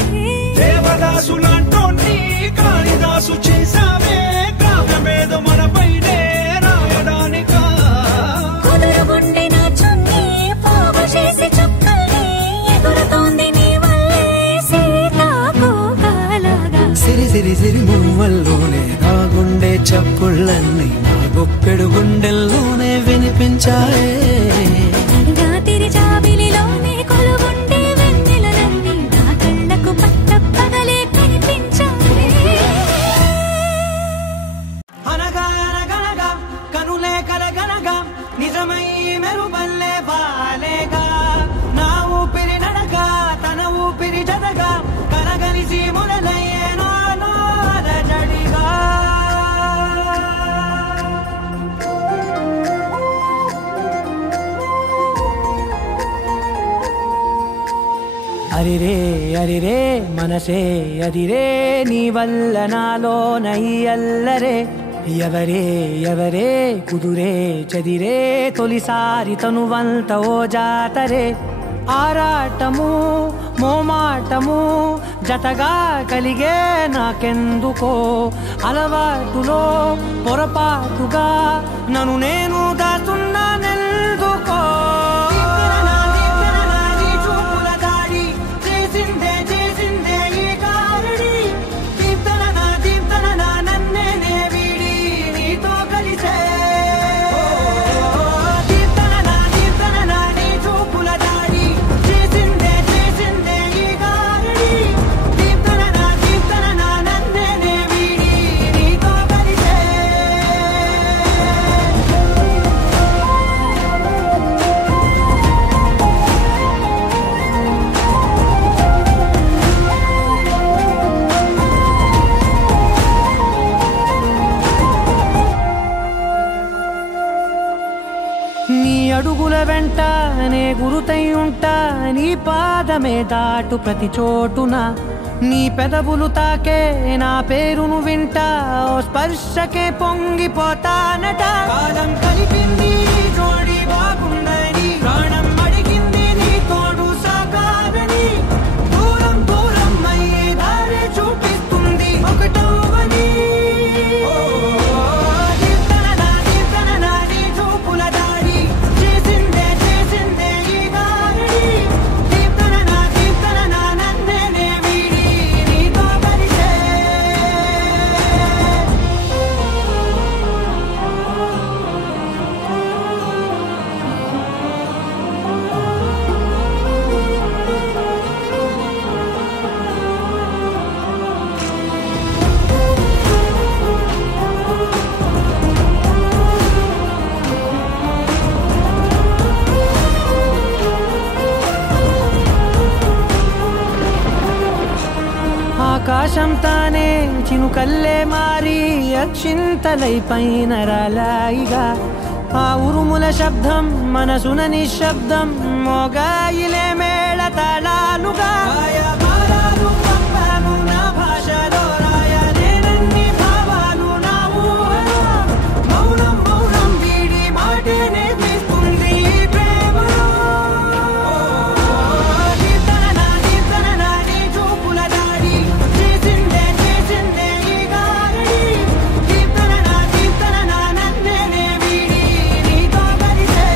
దేవదాసులాంటోన్ని కాళిదాసు చేసావే కావ్యమేదో మనపైనే రాయడానికా కుదురుగుండె నా చున్నీ పోగు చేసి చుక్కల్ని ఎగురుతోంది నీ వల్లే సీతాకోకలాగా సిరి సిరి సిరి మువ్వల్లోనే దాగుండే చప్పుళ్ళన్నీ నా గుప్పెడు గుండెల్లోనే వినిపించాయే నడిరాత్రి జాబిలిలోనే కొలువుండే వెన్నెలలన్నీ నా కళ్ళకు పట్టపగలే కనిపించాయి అనగా అనగనగా కనులే కలగనగా నిజమై మెరుపల్లే బాలేగా నా ఊపిరి నడక తన ఊపిరి జదగా కలగలిసి మొదలయ్యేనో అలజడిగా అరిరే అరిరే మనసే అదిరే నీ వల్ల నాలో నయ్యల్లరే ఎవరే ఎవరే కుదురే చదిరే తొలిసారి తనువంత ఓ జాతరే ఆరాటము మోమాటము జతగా కలిగే నాకెందుకో అలవాటులో పొరపాటుగా నన్ను నేను దాచున్నానెందుకో అడుగుల వెంట నే గురుతై ఉంటా నీ పాదమే దాటు ప్రతి చోటున నీ పెదవులు తాకే నా పేరును వింటా ఓ స్పర్శకే పొంగిపోతానట కాలం కలిపింది జోడి బాగుందని ప్రాణం అడిగింది నీ తోడు సాగాలని దూరం దూరం అయ్యే దారి చూపిస్తుంది ఒకటవని ఆకాశం తానే చినుకల్లే మారి అక్షింతలై పైన రాలాయిగా ఆ ఉరుముల శబ్దం మనసున నిశ్శబ్దం మోగాయిలే మేళ తాళాలుగా భారాలు పంపాను నా భాషలో రాయలేనన్ని భావాలు నా ఊహలో మౌనం మౌనం వీడి మాటే నేర్పిస్తుంది ప్రేమలో కీర్తన నీ చూపుల దాడి చేసిందే ఈ గారడి కీర్తన నన్నే వీడి నీతో కలిసే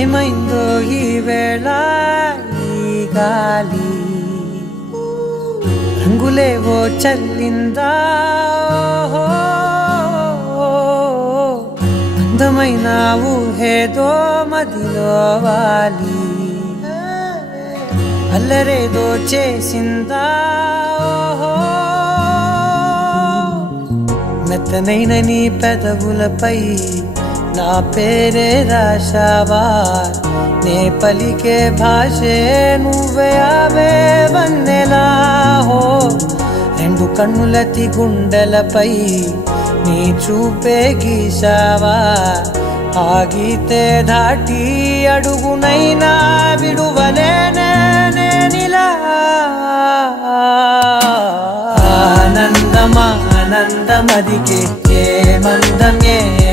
ఏమైందో ఈ వేళ ఈ గాలి రంగులేవో చల్లిందా అందమైన ఊహేదో మదిలో వాలి అల్లరేదో చేసిందా మెత్తనైన నీ పెదవులపై నా పేరే రాశావా నే పలికే భాషే నువ్వే ఆవే వన్నెలా హో రెండు కన్నులతి గుండెలపై నీ చూపే గీశావా ఆగితే దాటి అడుగునైనా విడువలేనే నేనిలా ఆనందమా ఆనందమదికే ఏ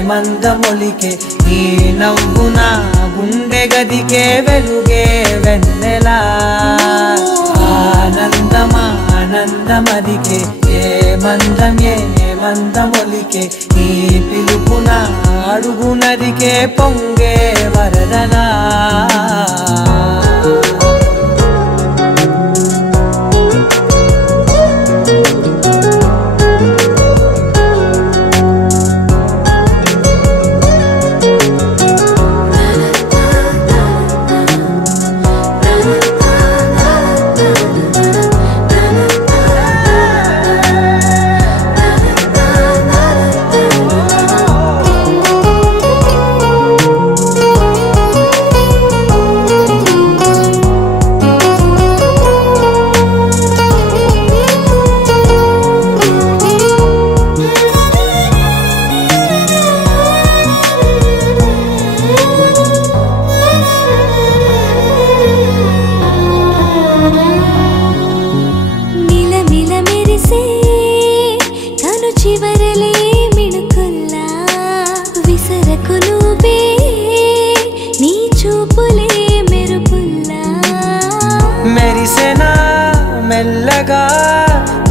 మందమొలికే ఈ నవ్వున గుండె గదికే వెలుగే వెన్నెలా ఆనందమా ఆనందమదికే ఏ మందమొలికే ఈ పిలుపున అడుగునదికే పొంగే వరదలా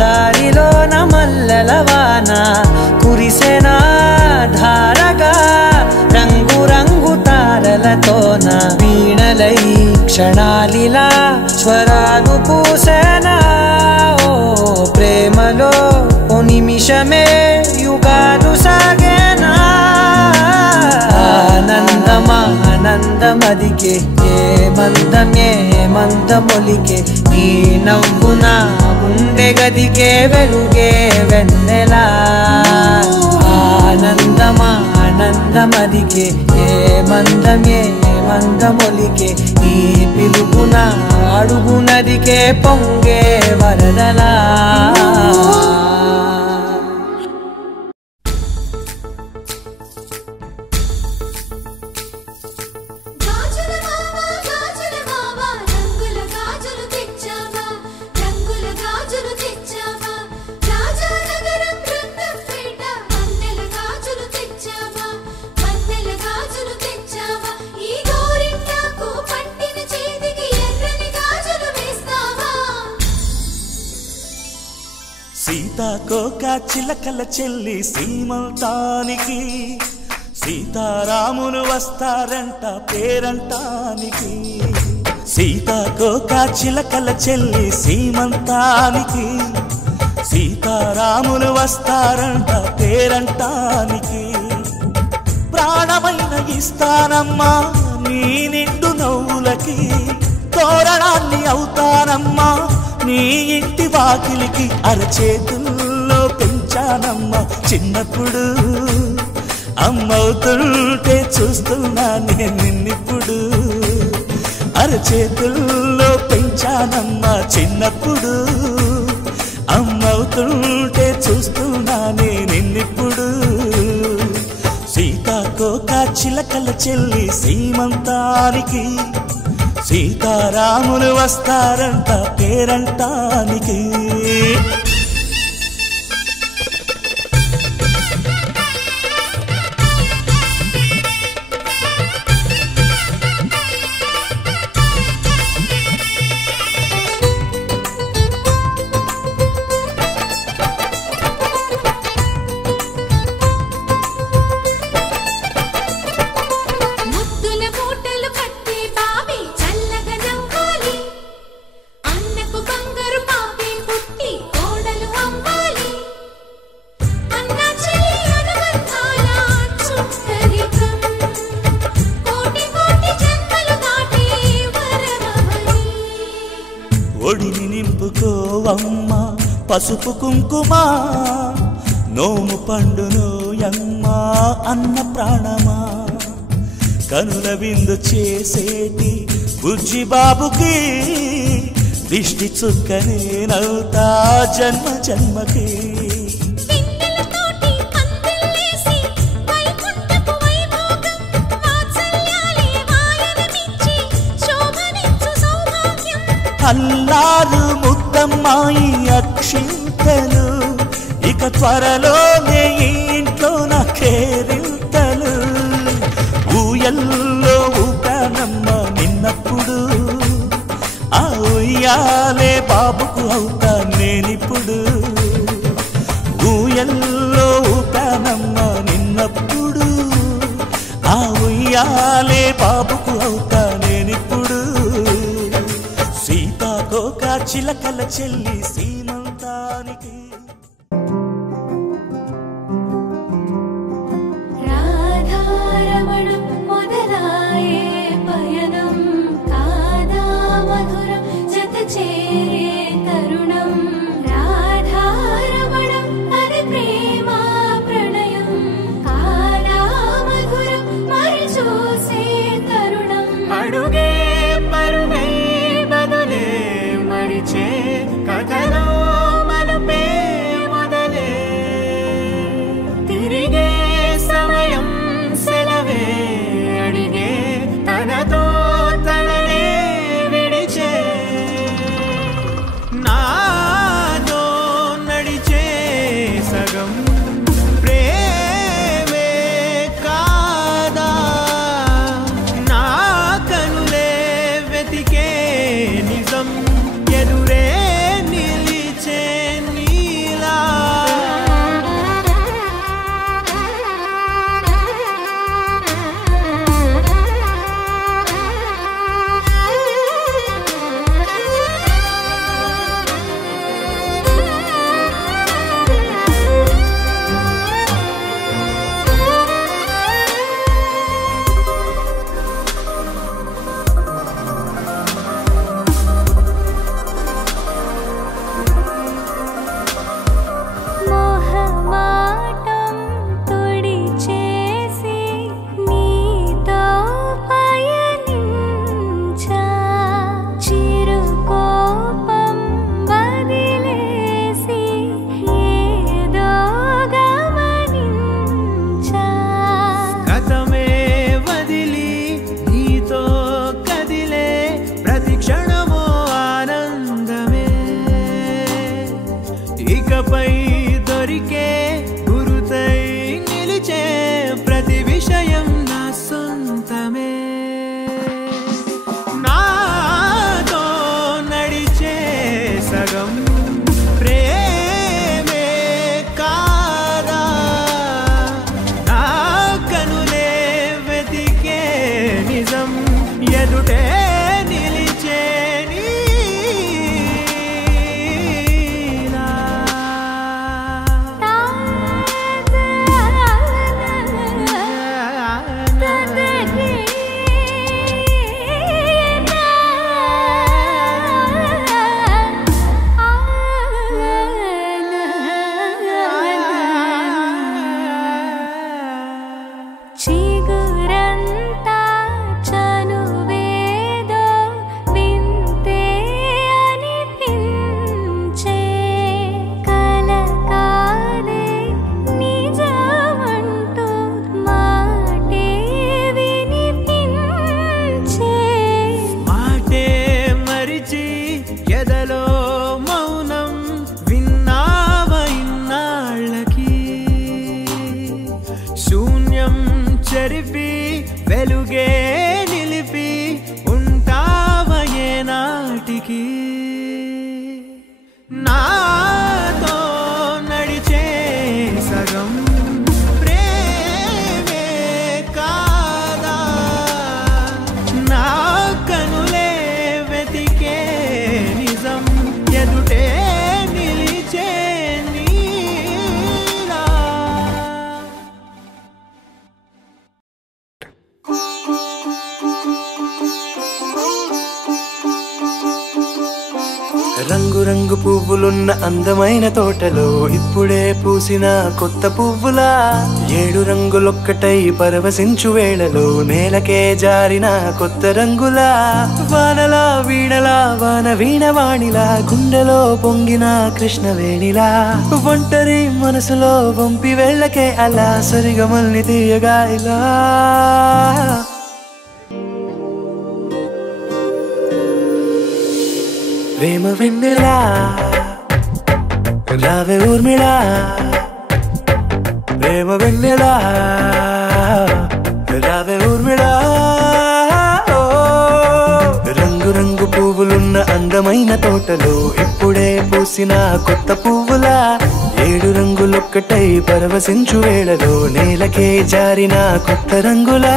దారిలోన మల్లెలవాన కురిసెనా ధారగా రంగు రంగు తారలతోన వీణలై క్షణాలిలా స్వరాలు పూసెనా ఓ ప్రేమలో ఓ నిమిషమే యుగాలు సాగేనా ఆనందమా ఆనందమదికే ఏ మందమొలికే నీ నవ్వున గుండె గదికే వెలుగే వెన్నెలా ఆనందమా ఆనందమదికే ఏ మందమొలికే నీ పిలుపున అడుగునదికే పొంగే వరదలా సీతాకోక చిలకల చెల్లి సీమంతానికి సీతారాములు వస్తారంట పేరంటానికి సీతాకోక చిలకల చెల్లి సీమంతానికి సీతారాములు వస్తారంట పేరంటానికి ప్రాణమైన ఇస్తానమ్మా నీ నిండు నవ్వులకి తోరణాన్ని అవుతానమ్మా నీ ఇంటి వాకిలికి అరచేతుల్లో పెంచి పెంచానమ్మా చిన్నప్పుడు అమ్మవుతుంటే చూస్తున్నా నేను నిన్నిప్పుడు అరచేతుల్లో పెంచానమ్మా చిన్నప్పుడు అమ్మవుతుంటే చూస్తున్నా నేను నిన్నిప్పుడు సీతాకోక చిలకల చెల్లి సీమంతానికి సీతారాములు వస్తారంట పేరంటానికి ఒడిని నింపుకోవమ్మా పసుపు కుంకుమ నోము పండునోయమ్మా అన్న ప్రాణమా కనుల విందు చేసేటి బుజ్జి బాబుకి దిష్టి చుక్కనేనవుతా జన్మ జన్మకి అల్లారు ముద్దమ్మాయి అక్షింతలు ఇక త్వరలోనే ఇంట్లో నా కేరింతలు ఊయల్లో ఊపానమ్మ నిన్నప్పుడు ఆ ఉయ్యాలే బాబుకు అవుతా నేనిప్పుడు ఊయల్లో ఊపానమ్మ నిన్నప్పుడు ఆ ఉయ్యాలే బాబుకు అవుతా నేనిప్పుడు సీతాకోక చిలకల చెల్లి సీమంతానికి రాధారమణం మొదలాయే పయనం కాదా మధురం జత చేరే తరుణం రాధారమణం అది ప్రేమ ప్రణయం కాదా మధురం మరి చూసే తరుణం అడుగే పరుగే బదులే మరిచే కథలో మౌఢ్యం చెరిపి వెలుగే నిలిపి ఉంటావయే నాటికి నాతో నడిచే సగం ప్రేమే కాదా నా కనులే వెతికే నిజం ఎదుటే నిలిచే నీలా రంగు రంగు పువ్వులున్న అందమైన తోటలో ఇప్పుడే పూసిన కొత్త పువ్వులా 7 రంగులొక్కటై పరవశించు వేళలో నేలకే జారిన కొత్త రంగులా వానలా వీణలా వాన వీణవాణిలా గుండెలో పొంగిన కృష్ణవేణిలా ఒంటరి మనసులో వంపి వెళ్ళకే అలా సరిగమల్ని తీయగా ఇలా ప్రేమ వెన్నెలా రావే ఊర్మిళా ప్రేమ వెన్నెలా రావే ఊర్మిళా రంగు రంగు పువ్వులున్న అందమైన తోటలో ఇప్పుడే పూసిన కొత్త పువ్వులా 7 రంగులొక్కటై పరవశించు వేళలో నేలకే జారిన కొత్త రంగులా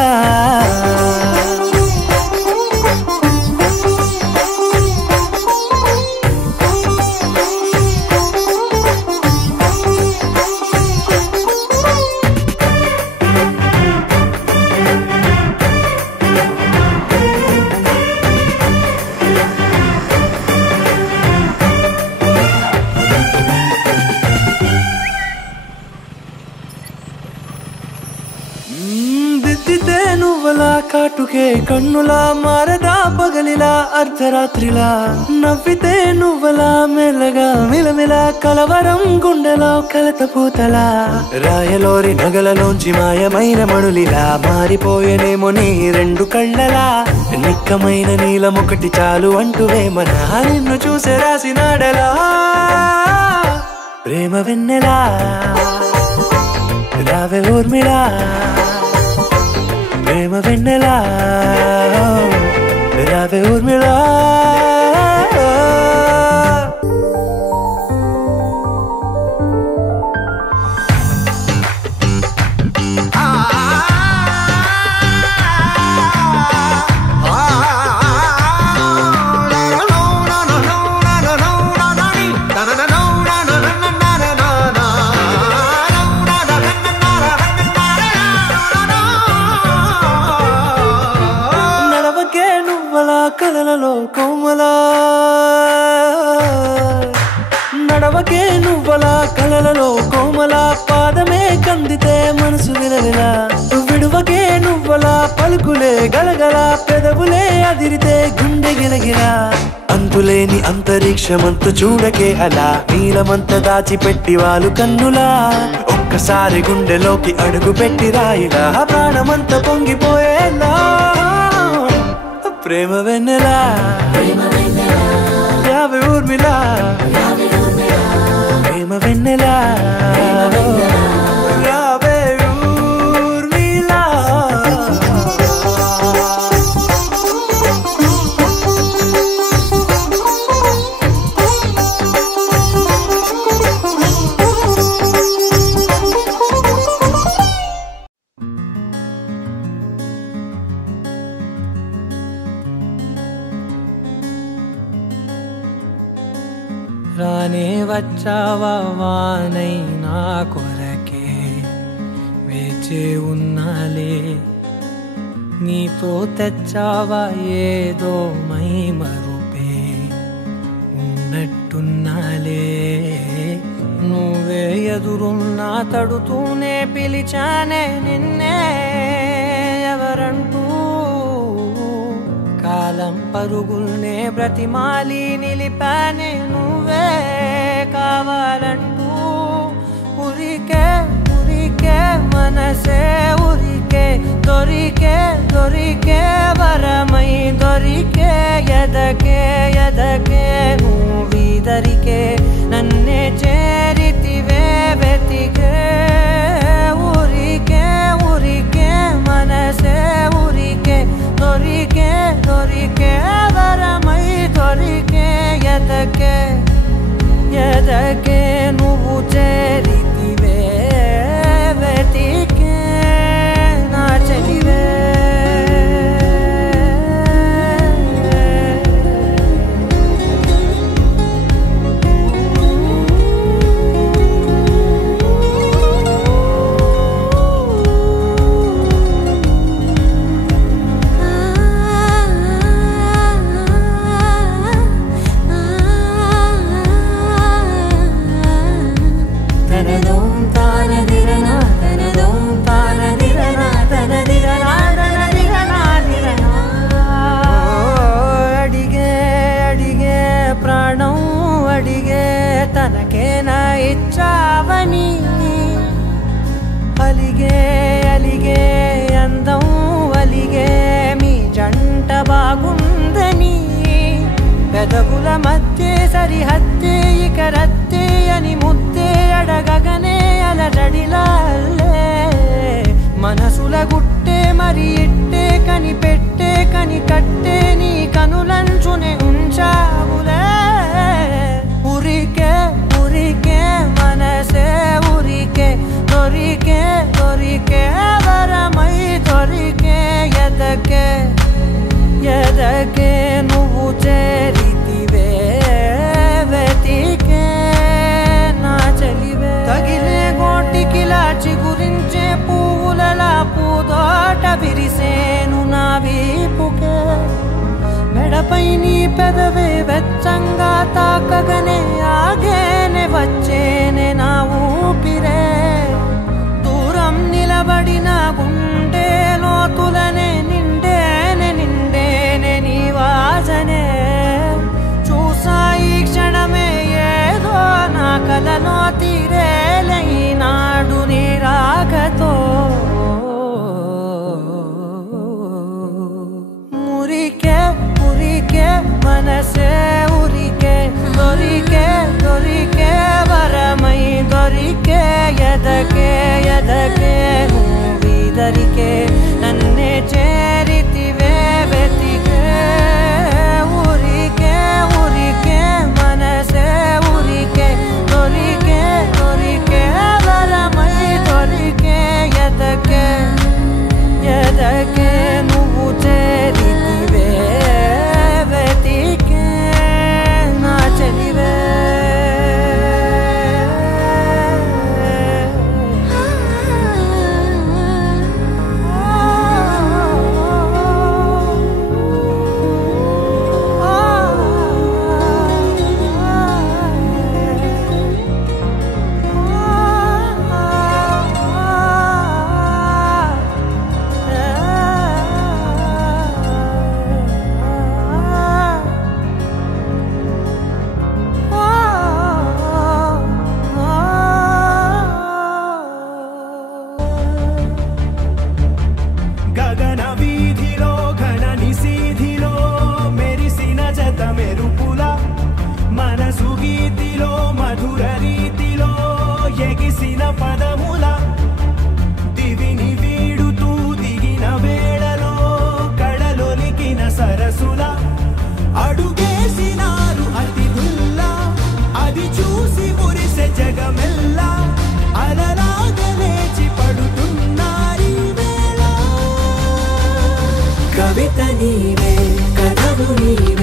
కాటుకే కన్నులా మారదా పగలిలా అర్ధరాత్రిలా నవ్వితే నువ్వలా మెల్లగా మిలమిలా కలవరం గుండెలో కలత పూతలా రాయలోరి నగలలోంచి మాయమైన మణులిలా మారిపోయేనేమో నీ 2 కళ్ళలా నిక్కమైన నీలమొకటి చాలు అంటూ వేమనా నిన్ను చూసే రాసినాడలా ప్రేమ వెన్నెలా రావే ఊర్మిళా ప్రేమ వెన్నెలా రావే ఊర్మిళా కలలలో కోమలా నడవకే నువ్వలా కలలలో కోమలా పాదమే కందితే మనసు విలవిలా విడువకే నువ్వలా పలుకులే గలగల పెదవులే అదిరితే గుండె గిలగిలా అంతులేని అంతరిక్షమంతు చూడకే అలా నీలమంత దాచిపెట్టి వాళ్ళు కన్నులా ఒక్కసారి గుండెలోకి అడుగు పెట్టి రాయిలా ప్రాణమంత పొంగిపోయేలా ప్రేమ వెన్నెలా రావే ఊర్మిళా ప్రేమ వెన్నెలా రావే ఊర్మిళా రానే వచ్చావా వానై నా కొరకే వేచే ఉన్నాలే నీతో తెచ్చావా ఏదో మై మరుపే ఉన్నట్టున్నాలే నువ్వే ఎదురున్నా తడుతూనే పిలిచానే నిన్నే ఎవరంటూ కాలం పరుగుల్నే బ్రతిమాలి నిలిపానే నువ్వే కావాలంటూ ఉరికే ఉరికే మనసే ఉరికే దొరికే దొరికే వరమై దొరికే ఎదకే ఎదకే నువ్విదరికే నన్నే చేరితివే వెతికే ఉరికే ఉరికే ఎదకే నువ్వు చేరితివే వెతికే నా చెలివే తనకేనా ఇచ్చావని అలిగే అలిగే అందం అలిగే మీ జంట బాగుందని పెదవుల మధ్య సరిహద్దే ఇక రద్దే అని ముద్దే అడగగనే అలజడిలాలే మనసుల గుట్టే మరి ఇట్టే కనిపెట్టే కని కట్టే నీ కనులంచునే ఉంచావులే ఉరికే ఉరికే మనసే ఉరికే దొరికే దొరికే వరమై దొరికే ఎదకే ఎదకే నువ్వు చేరితివే వెతికే నా చెలివే తగిలే గోటికిలా చిగురించే పువ్వులలా పూదోట విరిసేను నా వీపుకే మెడపై నీ పెదవే వెచ్చంగా తాకగనే ఆగేనే వచ్చేనే నా ఊపిరే దూరం నిలబడిన గుండె లోతులనే నిండేనే నిండేనే నీ వాసనే చూసా ఈ క్షణమే ఏదో నా కలలో తీరేలే నాడు నీ రాకతో మురికే మురికే మనసే ఉరికే దొరికే దొరికే వరమై దొరికే ఎదకే ఎదకే నువ్విదరికే నన్నే చేరితివే వెతికే ఉరికే ఉరికే మనసే ఉరికే దొరికే దొరికే వరమై దొరికే ఎదకే ఎదకే నువ్వు చేరితివే వెతికే నా చెలివే గగన వీధిలో ఘన నిశీధిలో మెరిసిన జత మెరుపుల మనసు గీతిలో మధుర రీతిలో ఎగిసిన పదముల దివిని వీడుతూ దిగిన వేళలో కడలొలికిన సరసుల అడుగేసినారు అతిథుల్లా అది చూసి మురిసె జగమెల్లా అలలాగా లేచి పడుతున్నారీ వేళ కవిత నీవే కథలు నీవే